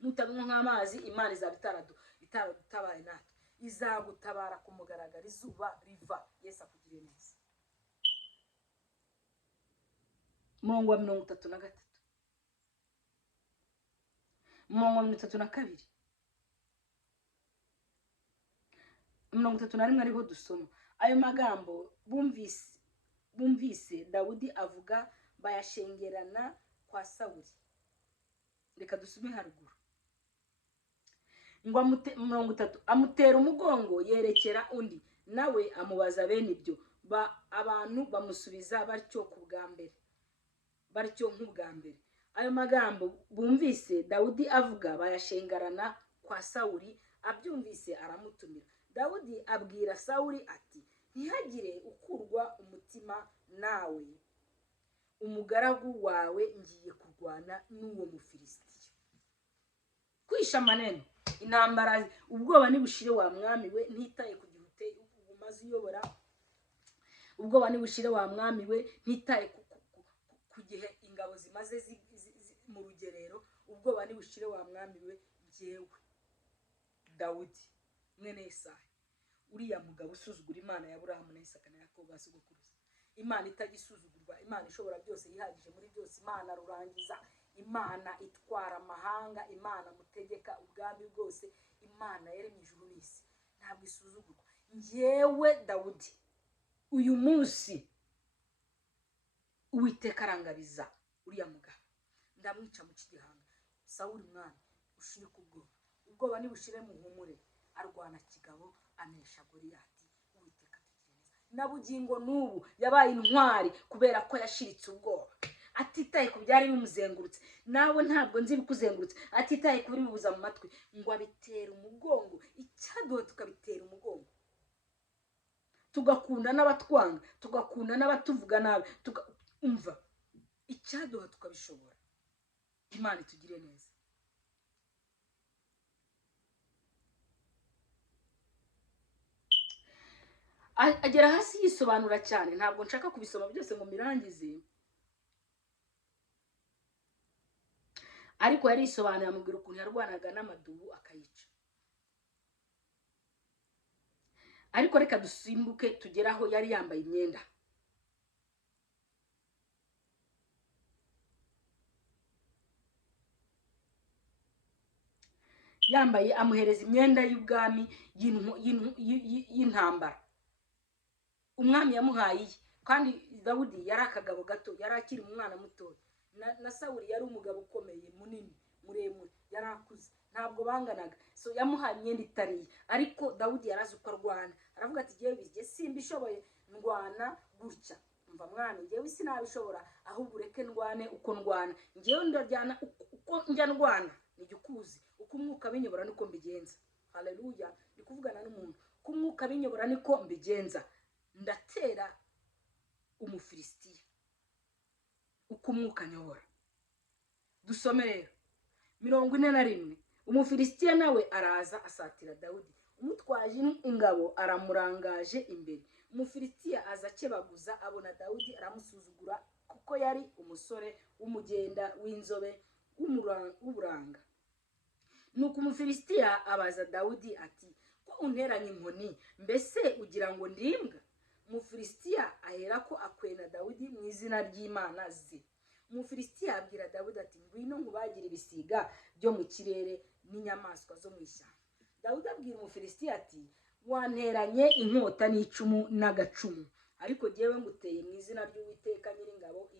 Mutabona nk'amazi, Imana izabitabaye natwe, izagutabara ku mugaragaro, izuba riva. Yesu akugire neza. Murongo wa 33, murongo wa 32, 31 ariho dusoma ayo magambo. Bumvise Dawidi avuga, bayashengerana kwa Sawuli. Reka dusume haruguru ngo 30, amutera umugongo yerekera undi, nawe amubaza bene ibyo. Abantu bamusubiza batyo nk'ubwa mbere. Ayo magambo bumvise Dawidi avuga bayashengerana kwa Sawuli, abyumvise aramutumira. Dawidi abwira Sawuli ati, ntihagire ukurwa umutima, nawe umugaragu wawe ngiye kurwana n'uwo Mufilisitiya. Kwisha maneno, intambara, ubwoba nibushire wa mwami we, ntitaye ku gihe umaze uyobora. Ubwoba nibushire wa mwami we, ntitaye ku gihe ingabo zimaze mu rugerero. Ubwoba nibushire wa mwami we, njyewe Dawidi mwene Yesayi, uriya mugabo usuzugura Imana ya Aburahamu na Isaka na Yakobo basugukuruza. Imana itagisuzugurwa, Imana ishobora byose, yihagije muri byose, Imana rurangiza, Imana itwara amahanga, Imana mutegeka ubwami bwose, Imana yaremye ijuru n'isi, ntabwo isuzugurwa. Njyewe Dawidi uyu munsi Uwiteka arangabiza uriya mugabo, ndamwica mu kigihanga. Sawuli mwana ushirika ubwoba nibushire mu humure, arwana kigabo anesha Goliyati. Uwiteka tugire neza. Nabugingo n'ubu yabaye intwari kubera ko yashiritse ubwoba, atitaye ku byari bimuzengurutse. Nawe ntabwo nzi bikuzengurutse, atitaye kuri bibuza mu matwi, ngo abitera umugongo. Icyaduha tukabitera umugongo, tugakunda n'abatwanga, tugakunda n'abatuvuga nabi, umva, icyaduha tukabishobora. Imana itugire neza. Agera hasi yisobanura cyane, ntabwo nshaka kubisoma byose ngo mirangize, ariko yari yisobanura amubwira ukuntu yarwanaga n'amadubu akayica. ariko reka dusimbuke tugeraho yari yambaye imyenda. Yambaye amuhereza imyenda y'ubwami y'intambara. Umwami yamuhaye kandi Dawudi yari akagabo gato, yari akiri umwana muto. Na Sawuli yari umugabo ukomeye munini muremure, yari akuze, ntabwo banganaga. So yamuhaye imyenda itariye, ariko Dawudi yarazi uko arwana. Aravuga ati ngewe simbishoboye ndwana gutya, umva mwana, ngewe sinabishobora, ahubwo ureke ndwane uko ndwana. Ngewe ndaryana uko njya ndwana, nigikuzi uko umwuka binyobora niko mbigenza. Haleluya, ndi kuvugana n'umuntu. Uko umwuka binyobora niko mbigenza. Ndatera Umufilisitiya uko umwuka nyobora. Dusome rero 41. Umufilisitiya nawe araza asatira Dawudi, umutwaje ingabo aramurangaje imbere. Umufilisitiya aza akebaguza, abona Dawudi aramusuzugura kuko yari umusore w'umugenda w'inzobe w'uburanga. Nuko Umufilisitiya abaza Dawudi ati, ko unteranye inkoni, mbese ugira ngo ndimbwa? Umufilisitiya aherako akwena Dawudi mu izina ry'Imana ze. Umufilisitiya abwira Dawudi ati, ngwino nkubagira ibisiga byo mu kirere n'inyamaswa zo mu ishyamba. Dawudi abwira Umufilisitiya ati, wanteranye inkota n'icumu n'agacumu, ariko jyewe nguteye mu izina ry'Uwiteka Nyiringabo,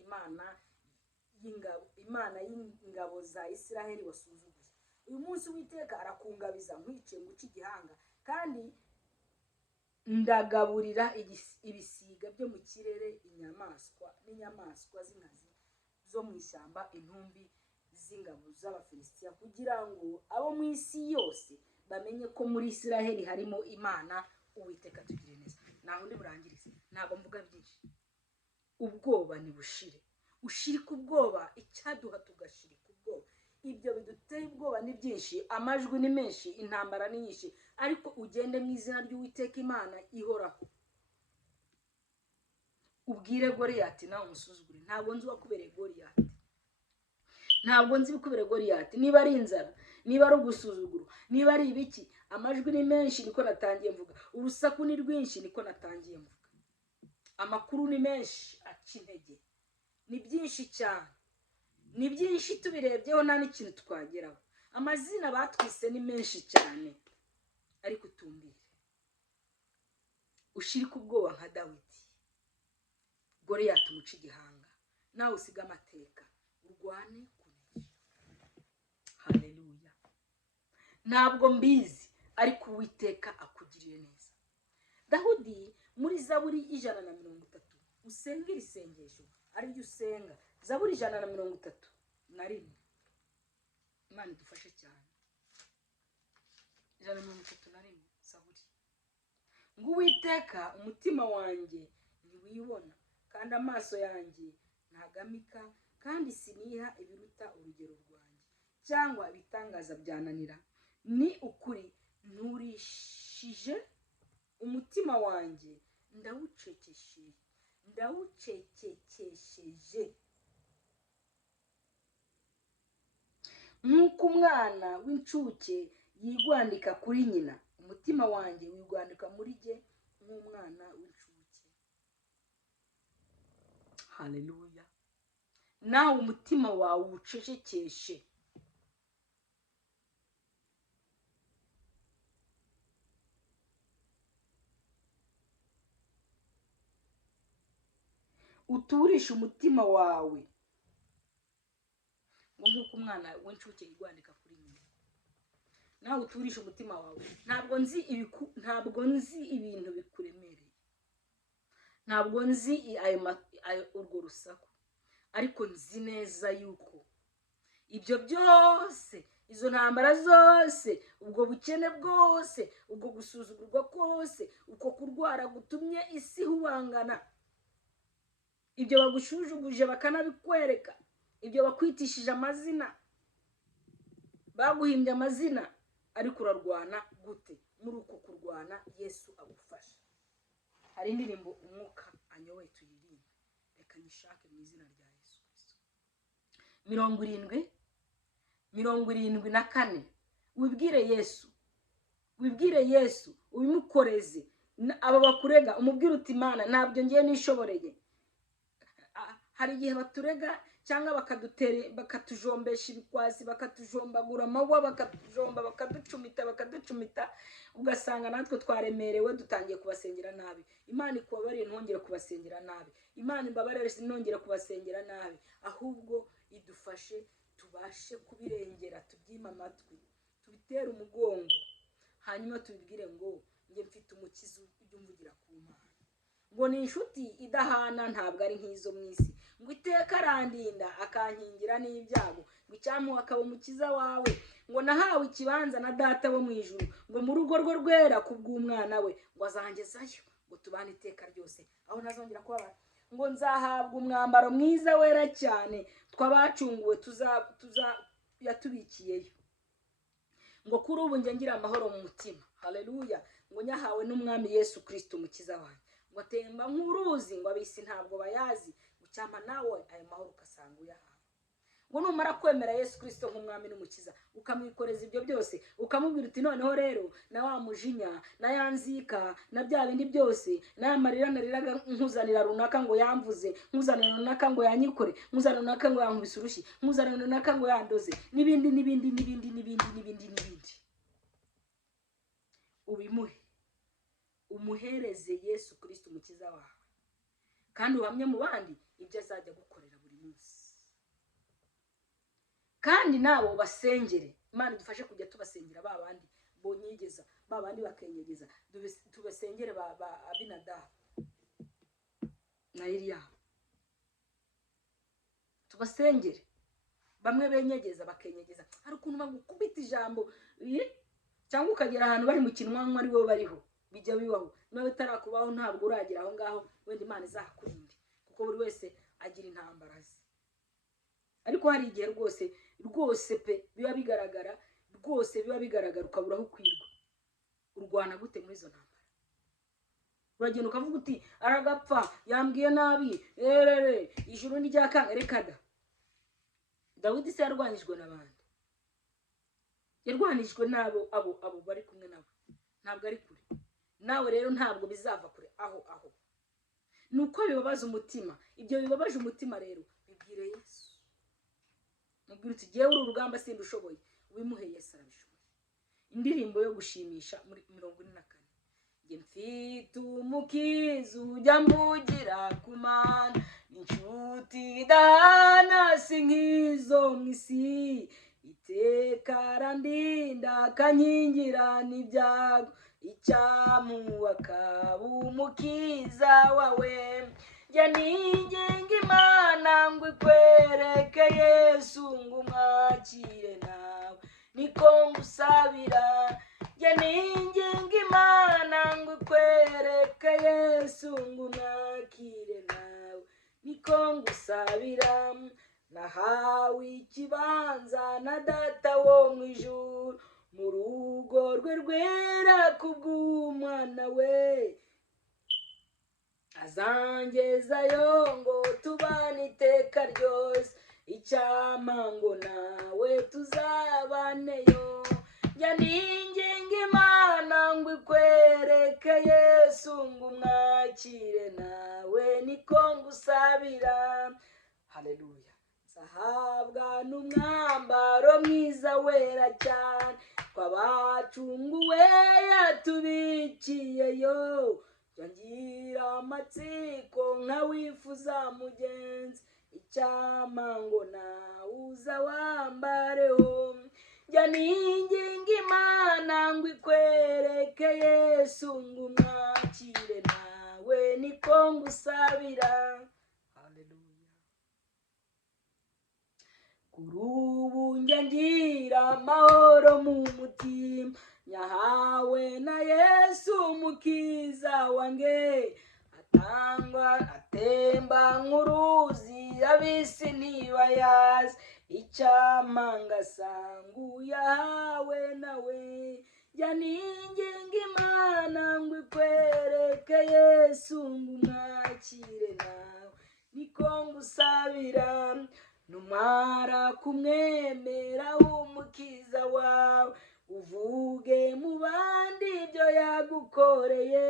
Imana y'ingabo za Isiraheli wasuzuguye. Uyu munsi Uwiteka arakungabiza nkwice nguca igihanga, kandi ndagaburira ibisiga byo mu kirere, inyamaswa n'inyamaswa z'inkazi zo mu ishyamba, intumbi z'ingabo z'Abafilisitiya, kugira ngo abo mu isi yose bamenye ko muri Isiraheli harimo Imana. Uwiteka tugire neza. Naho ndi burangirize, ntabwo mvuga byinshi. Ubwoba ni bushire, ushirika ubwoba, icyaduha tugashirika ubwoba. Ibyo biduteye ubwoba ni byinshi, amajwi ni menshi, intambara ni nyinshi, ariko ugende mu izina ry'Uwiteka Imana ihoraho. Ubwire Goliyati nawe umusuzugure, ntabwo nzi wakubereye Goliyati, ntabwo nzi bikubereye Goliyati. Niba ari inzara, niba ari ugusuzuguro, niba ari ibiki, amajwi ni menshi, niko natangiye mvuga. Urusaku ni rwinshi, niko natangiye mvuga. Amakuru ni menshi aca intege, ni byinshi cyane, ni byinshi tubirebyeho nta n'ikintu twageraho. Amazina batwise ni menshi cyane, ariko tumbire ushirika ubwoba nka Dawidi. Goliyati umuca igihanga, nawe usiga amateka, urwane kunesha. Haleluya. Ntabwo mbizi, ariko Uwiteka akugiriye neza. Dawudi muri Zaburi 130 usengera isengesho, ari byo usenga. Zaburi 131. Imana idufashe cyane. 131 Zaburi. Ngo Uwiteka umutima wanjye ntiwibona, kandi amaso yanjye ntagamika, kandi siniha ibiruta urugero rwanjye, cyangwa ibitangaza byananira. Ni ukuri nturishije umutima wanjye, ndawucecekesheje. Nk'uko umwana w'incuke yigwandika kuri nyina, umutima wanjye wigwandika muri jye nk'umwana w'incuke. Haleluya. Nawe umutima wawe ucecekeshe. Uturisha umutima wawe, nk'uko umwana w'incuke yigwandika kuri nyina. Nawe uturisha umutima wawe. Ntabwo nzi ibintu bikuremereye, ntabwo nzi urwo rusaku, ariko nzi neza yuko ibyo byose, izo ntambara zose, ubwo bukene bwose, ubwo gusuzugurwa kose, uko kurwara gutumye isi hubangana, ibyo bagushujuguje bakanabikwereka, ibyo bakwitishije amazina, baguhimbye amazina, ariko urarwana gute? Muri uko kurwana Yesu agufasha. Hari indirimbo umwuka anyowe tuyiririmbe, reka nyishake mu izina rya Yesu Kristo. 74. Wibwire Yesu, ubimukoreze, aba bakurega umubwira uti Imana ntabyo ngiye nishoboreye. Hari igihe baturega cyangwa bakatujombesha ibikwasi, bakatujombagura amahwa, bakaducumita, ugasanga natwe twaremerewe, dutangiye kubasengera nabi. Imana ikubabarire ntongere kubasengera nabi, Imana imbabarire sinongere kubasengera nabi, ahubwo idufashe tubashe kubirengera, tubyima amatwi, tubitere umugongo, hanyuma tubibwire ngo njye mfite umukiza ujya umvugira ku Mana, ngo ni inshuti idahana, ntabwo ari nk'izo mu isi, ngo iteka arandinda akankingira n'ibyago, ngo icyamuha akaba umukiza wawe, ngo nahawe ikibanza na data wo mu ijuru, ngo mu rugo rwe rwera kubw'umwana we, ngo azangezayo, ngo tubane iteka ryose aho ntazongera kubabara, ngo nzahabwa umwambaro mwiza wera cyane twabacunguwe yatubikiyeyo, ngo kuri ubu njye ngira amahoro mu mutima. Haleluya. Ngo nyahawe n'umwami Yesu Kristo umukiza wanjye, ngo atemba nk'uruzi, ngo abisi ntabwo bayazi, gucyama nawe ayo mahoro ukasanga uyahawe. Ngo numara kwemera Yesu Kristo nk'umwami n'umukiza, ukamwikoreza ibyo byose, ukamubwira uti noneho rero na wa mujinya na yanzika na bya bindi byose, na marira nariraga nkuzanira runaka ngo yamvuze, nkuzanira runaka ngo yanyikore, nkuzanira runaka ngo yankubise urushyi, nkuzanira runaka ngo yandoze, n'ibindi ubimuhe, umuhereze Yesu Kristo umukiza wawe, kandi uhamye mu bandi ibyo azajya gukorera buri munsi, kandi nabo basengere. Imana idufashe kujya tubasengera ba bandi bonyegeza, ba bandi bakenyegeza, tubasengere ba Abinadabu na Eliya, tubasengere. Bamwe benyegeza bakenyegeza, hari ukuntu bagukubita ijambo cyangwa ukagera ahantu bari mu kinwanwa ari bo bariho, bijya bibaho. Nawe tarakubaho ntabwo uragira aho ngaho, wenda Imana izakurinde, kuko buri wese agira intambara ze. Ariko hari igihe rwose pe biba bigaragara, ukabura aho kwirwa. Urwana gute muri izo ntambara? Uragenda ukavuga uti aragapfa, yambwiye nabi, ijuru ni ryakanga. Reka da, Dawidi se yarwanijwe n'abandi, yarwanijwe abo bari kumwe nabo, ntabwo ari kure. Nawe rero ntabwo bizava kure, aho nuko bibabaza umutima. Ibyo bibabaje umutima rero bibwire Yesu, mubwire uti jewe uru rugamba sindushoboye, ubimuhe Yesu arabishoboye. Indirimbo yo gushimisha muri 44, njye mfite umukiza ujya mvugira ku Mana, inshuti idahana si nk'izo mu isi, iteka arandinda akankingira n'ibyago, icyamuha akaba umukiza wawe. Njye ninginga Imana ngo ikwereke Yesu, ngo umwakire nawe niko ngusabira. Njye ninginga Imana ngo ikwereke Yesu, ngo umwakire nawe niko ngusabira. Nahawe ikibanza na data wo mu ijuru, mu rugo rwe rwera kubw'umwana we, azangezayo ngo tubane iteka ryose, icyampa ngo nawe tuzabaneyo. Njya ninginga Imana ngo ikwereke Yesu, ngo umwakire nawe niko ngusabira. Haleluya. Zahabwa n'umwambaro mwiza wera cyane twabacunguwe yatubikiyeyo, ngira amatsiko nkawifuza mugenzi, icyampa ngo nawe uza wambareho. Njya ninginga Imana ngo ikwereke Yesu, ngo umwakire nawe niko ngusabira. Haleluya. Kuri ubu njye ngira amahoro mu mutima, nyahawe na Yesu umukiza wanjye, atemba nk'uruzi abisi ntibayazi, icyampa ngasanga uyahawe nawe. Njya ninginga Imana ngo ikwereke Yesu, ngo umwakire nawe niko ngusabira. Numara kumwemera umukiza wawe, uvuge mu bandi ibyo yagukoreye,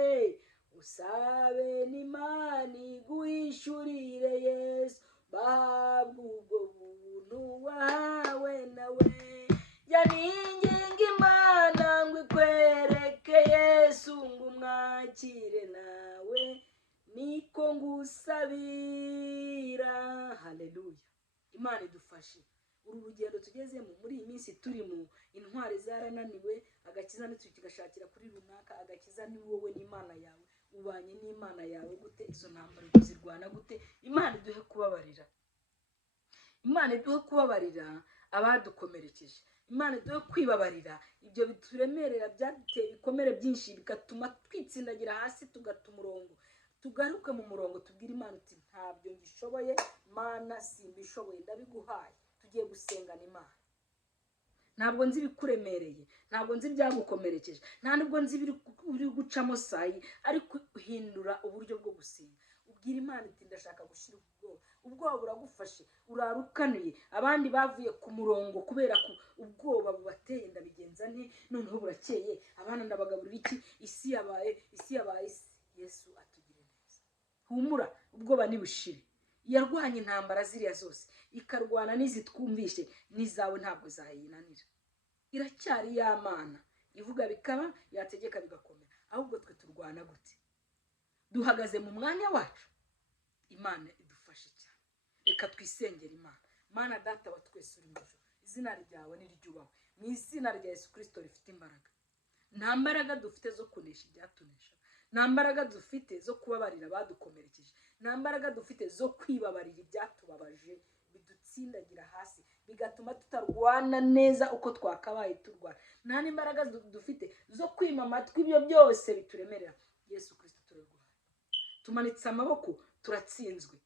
usabe n'Imana iguhishurire Yesu, bahabwa ubwo buntu wahawe nawe. Jya ninginga Imana ngo ikwereke Yesu, ngo umwakire nawe niko ngusabira. Haleluya. Imana idufashe. Uru rugendo tugezemo muri iyi minsi turimo, intwari zarananiwe, agakiza nitugashakira kuri runaka, agakiza ni wowe n'Imana yawe. Ubanye n'Imana yawe gute? Izo ntambara uzirwana gute? Imana iduhe kubabarira. Imana iduhe kubabarira abadukomerekeje. Imana iduhe kwibabarira ibyo bituremerera, byaduteye ibikomere byinshi, bigatuma twitsindagira hasi, tugata umurongo. Tugaruke mu murongo, tubwire Imana uti ntabyo ngishoboye, Mana simbishoboye, ndabiguhaye. Tugiye gusengana Imana. Ntabwo nzi bikuremereye, ntabwo nzi byagukomerekeje, nta nubwo nzi biri gucamo sayi, ariko uhindura uburyo bwo gusenga. Ubwira Imana iti ndashaka gushira ubwoba buragufashe, urarukanuye. Abandi bavuye ku murongo kubera ko ubwoba bubateye, ndabigenza nte? Noneho burakeye, abana ndabagaburira iki? Isi yabaye. Yesu atugire neza. Humura, ubwoba nibushire. Yarwanye intambara ziriya zose, ikarwana n'izitwumvishe, n'izawe ntabwo zayinanira. Iracyari ya Mana ivuga bikaba, yategeka bigakomera. Ahubwo twe turwana gute? Duhagaze mu mwanya wacu. Imana idufashe cyane. Reka twisengere Imana. Mana Data wa twese uri mu ijuru, izina ryawe niryubahwe. Mu izina rya Yesu Kristo rifite imbaraga. Nta mbaraga dufite zo kunesha ibyatunesha, nta mbaraga dufite zo kubabarira abadukomerekeje, nta mbaraga dufite zo kwibabarira ibyatubabaje, bidutsindagira hasi, bigatuma tutarwana neza uko twakabaye turwana. Nta n'imbaraga dufite zo kwima amatwi ibyo byose bituremerera. Yesu Kristo turarwaye. Tumanitse amaboko, turatsinzwe.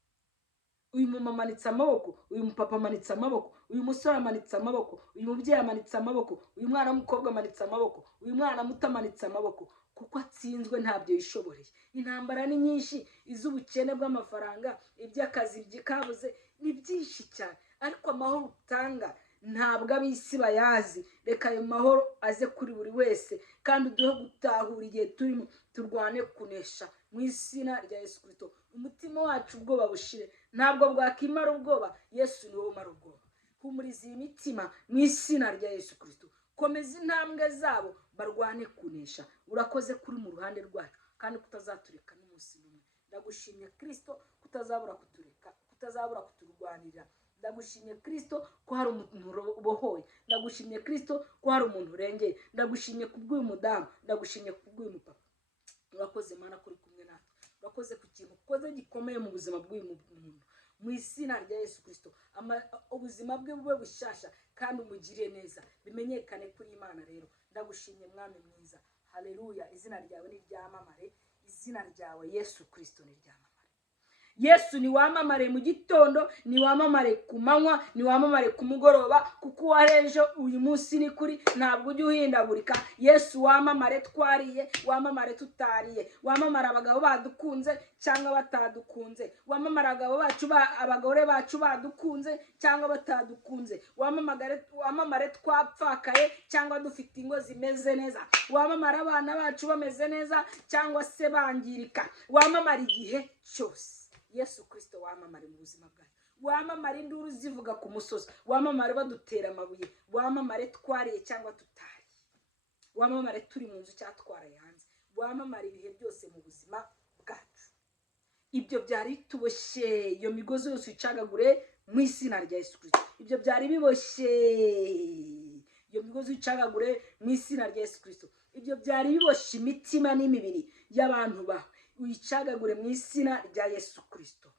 Uyu mama amanitse amaboko, uyu mupapa amanitse amaboko, uyu musore amanitse amaboko, uyu mubyeyi amanitse amaboko, uyu mwana w'umukobwa amanitse amaboko, uyu mwana muto amanitse amaboko, kuko atsinzwe ntabyo yishoboreye. Intambara ni nyinshi, iz'ubukene bw'amafaranga, iby'akazi kabuze, ni byinshi cyane, ariko amahoro utanga ntabwo ab'isi bayazi. Reka ayo mahoro aze kuri buri wese, kandi uduhe gutahura igihe turimo, turwane kunesha mu izina rya Yesu Kristo. Umutima wacu ubwoba bushire, ntabwo bwakimara ubwoba. Yesu ni wowe umara ubwoba. Humuriza iyi mitima mu izina rya Yesu Kristo. Komeza intambwe zabo, barwane kunesha. Urakoze kuri mu ruhande rwacu, kandi kutazatureka n'umunsi n'umwe. Ndagushimye Kristo kutazabura kutureka, kutazabura kuturwanira. Ndagushimye Kristo ko hari umuntu ubohoye. Ndagushimye Kristo ko hari umuntu urengeye. Ndagushimye kubw'uyu mudamu, ndagushimye kubw'uyu mupapa. Urakoze Mana kuri kumwe natwe. Urakoze ku kintu ukoze gikomeye mu buzima bw'uyu muntu. Mu izina rya Yesu Kristo, ubuzima bwe bube bushasha, kandi umugire neza, bimenyekane kuri Imana. Rero ndagushimye Mwami mwiza. Haleluya. Izina ryawe ni ryamamare, izina ryawe Yesu Kristo ni ryamamare. Yesu ni wamamare mu gitondo, ni wamamare ku manywa, ni wamamare ku mugoroba, kuko warejo uyu munsi ni kuri, ntabwo ujya uhindagurika. Yesu wamamare twariye, wamamare tutariye, wamamare abagabo badukunze cyangwa batadukunze, wamamare abagore bacu badukunze cyangwa batadukunze, wamamare twapfakaye cyangwa dufite ingo zimeze neza, wamamare abana bacu bameze neza cyangwa se bangirika, wamamare igihe cyose. Yesu Kristo wamamare mu buzima bwacu. Wamamare induru zivuga ku musozi, wamamare badutera amabuye, wamamare twariye cyangwa tutari, wamamare turi mu nzu cyatwaraye hanze, wamamare ibihe byose mu buzima bwacu. Ibyo byari tuboshye, iyo migozi yose icagagure mu izina rya Yesu Kristo. Ibyo byari biboshye, iyo migozi icagagure mu izina rya Yesu Kristo. Ibyo byari biboshye imitima n'imibiri y'abantu bawe, uyicagagure mu izina rya Yesu Kristo.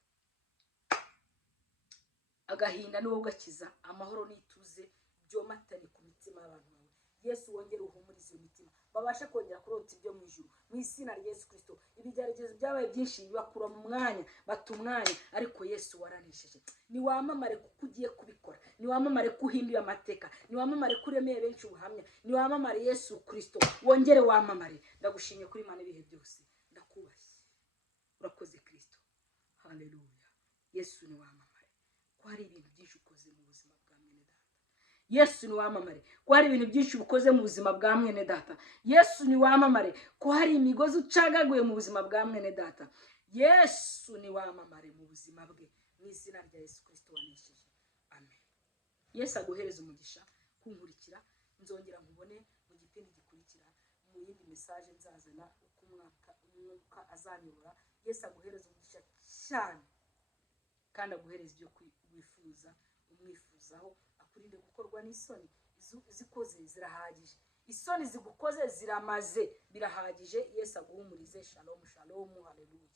Agahinda niwo gakiza, amahoro n'ituze byomatane ku mitima y'abantu bawe. Yesu wongere uhumurize imitima, babashe kongera kurota ibyo mu ijuru mu izina rya Yesu Kristo. Ibigeragezo byabaye byinshi bibakura mu mwanya, batumwanya, ariko Yesu waranesheje. Ni wamamare kuko ugiye kubikora, ni wamamare kuhinduye amateka, ni wamamare kuremeye benshi ubuhamya, ni wamamare Yesu Kristo, wongere wamamare. Ndagushimye kuri Imana ibihe byose, ndakubashye. Urakoze Kristo. Haleluya. Yesu ni wamamare ko hari ibintu byinshi ukoze mu buzima bwa mwene data. Yesu ni wamamare ko hari ibintu byinshi ukoze mu buzima bwa mwene data. Yesu ni wamamare ko hari imigozi ucagaguye mu buzima bwa mwene data. Yesu ni wamamare mu buzima bwe, mu izina rya Yesu Kristo wanesheje. Amen. Yesu aguhereza umugisha kunkurikira. Nzongera nkubone mu gipindi gikurikira mu yindi message nzazana uko umwuka azanyura. Yesu aguhereza umugisha cyane kandi aguhereza ibyo wifuza umwifuzaho, akurinde gukorwa n'isoni. Zikoze zirahagije, isoni zigukoze ziramaze birahagije. Yesu aguhumurize. Shalom shalom, haleluya.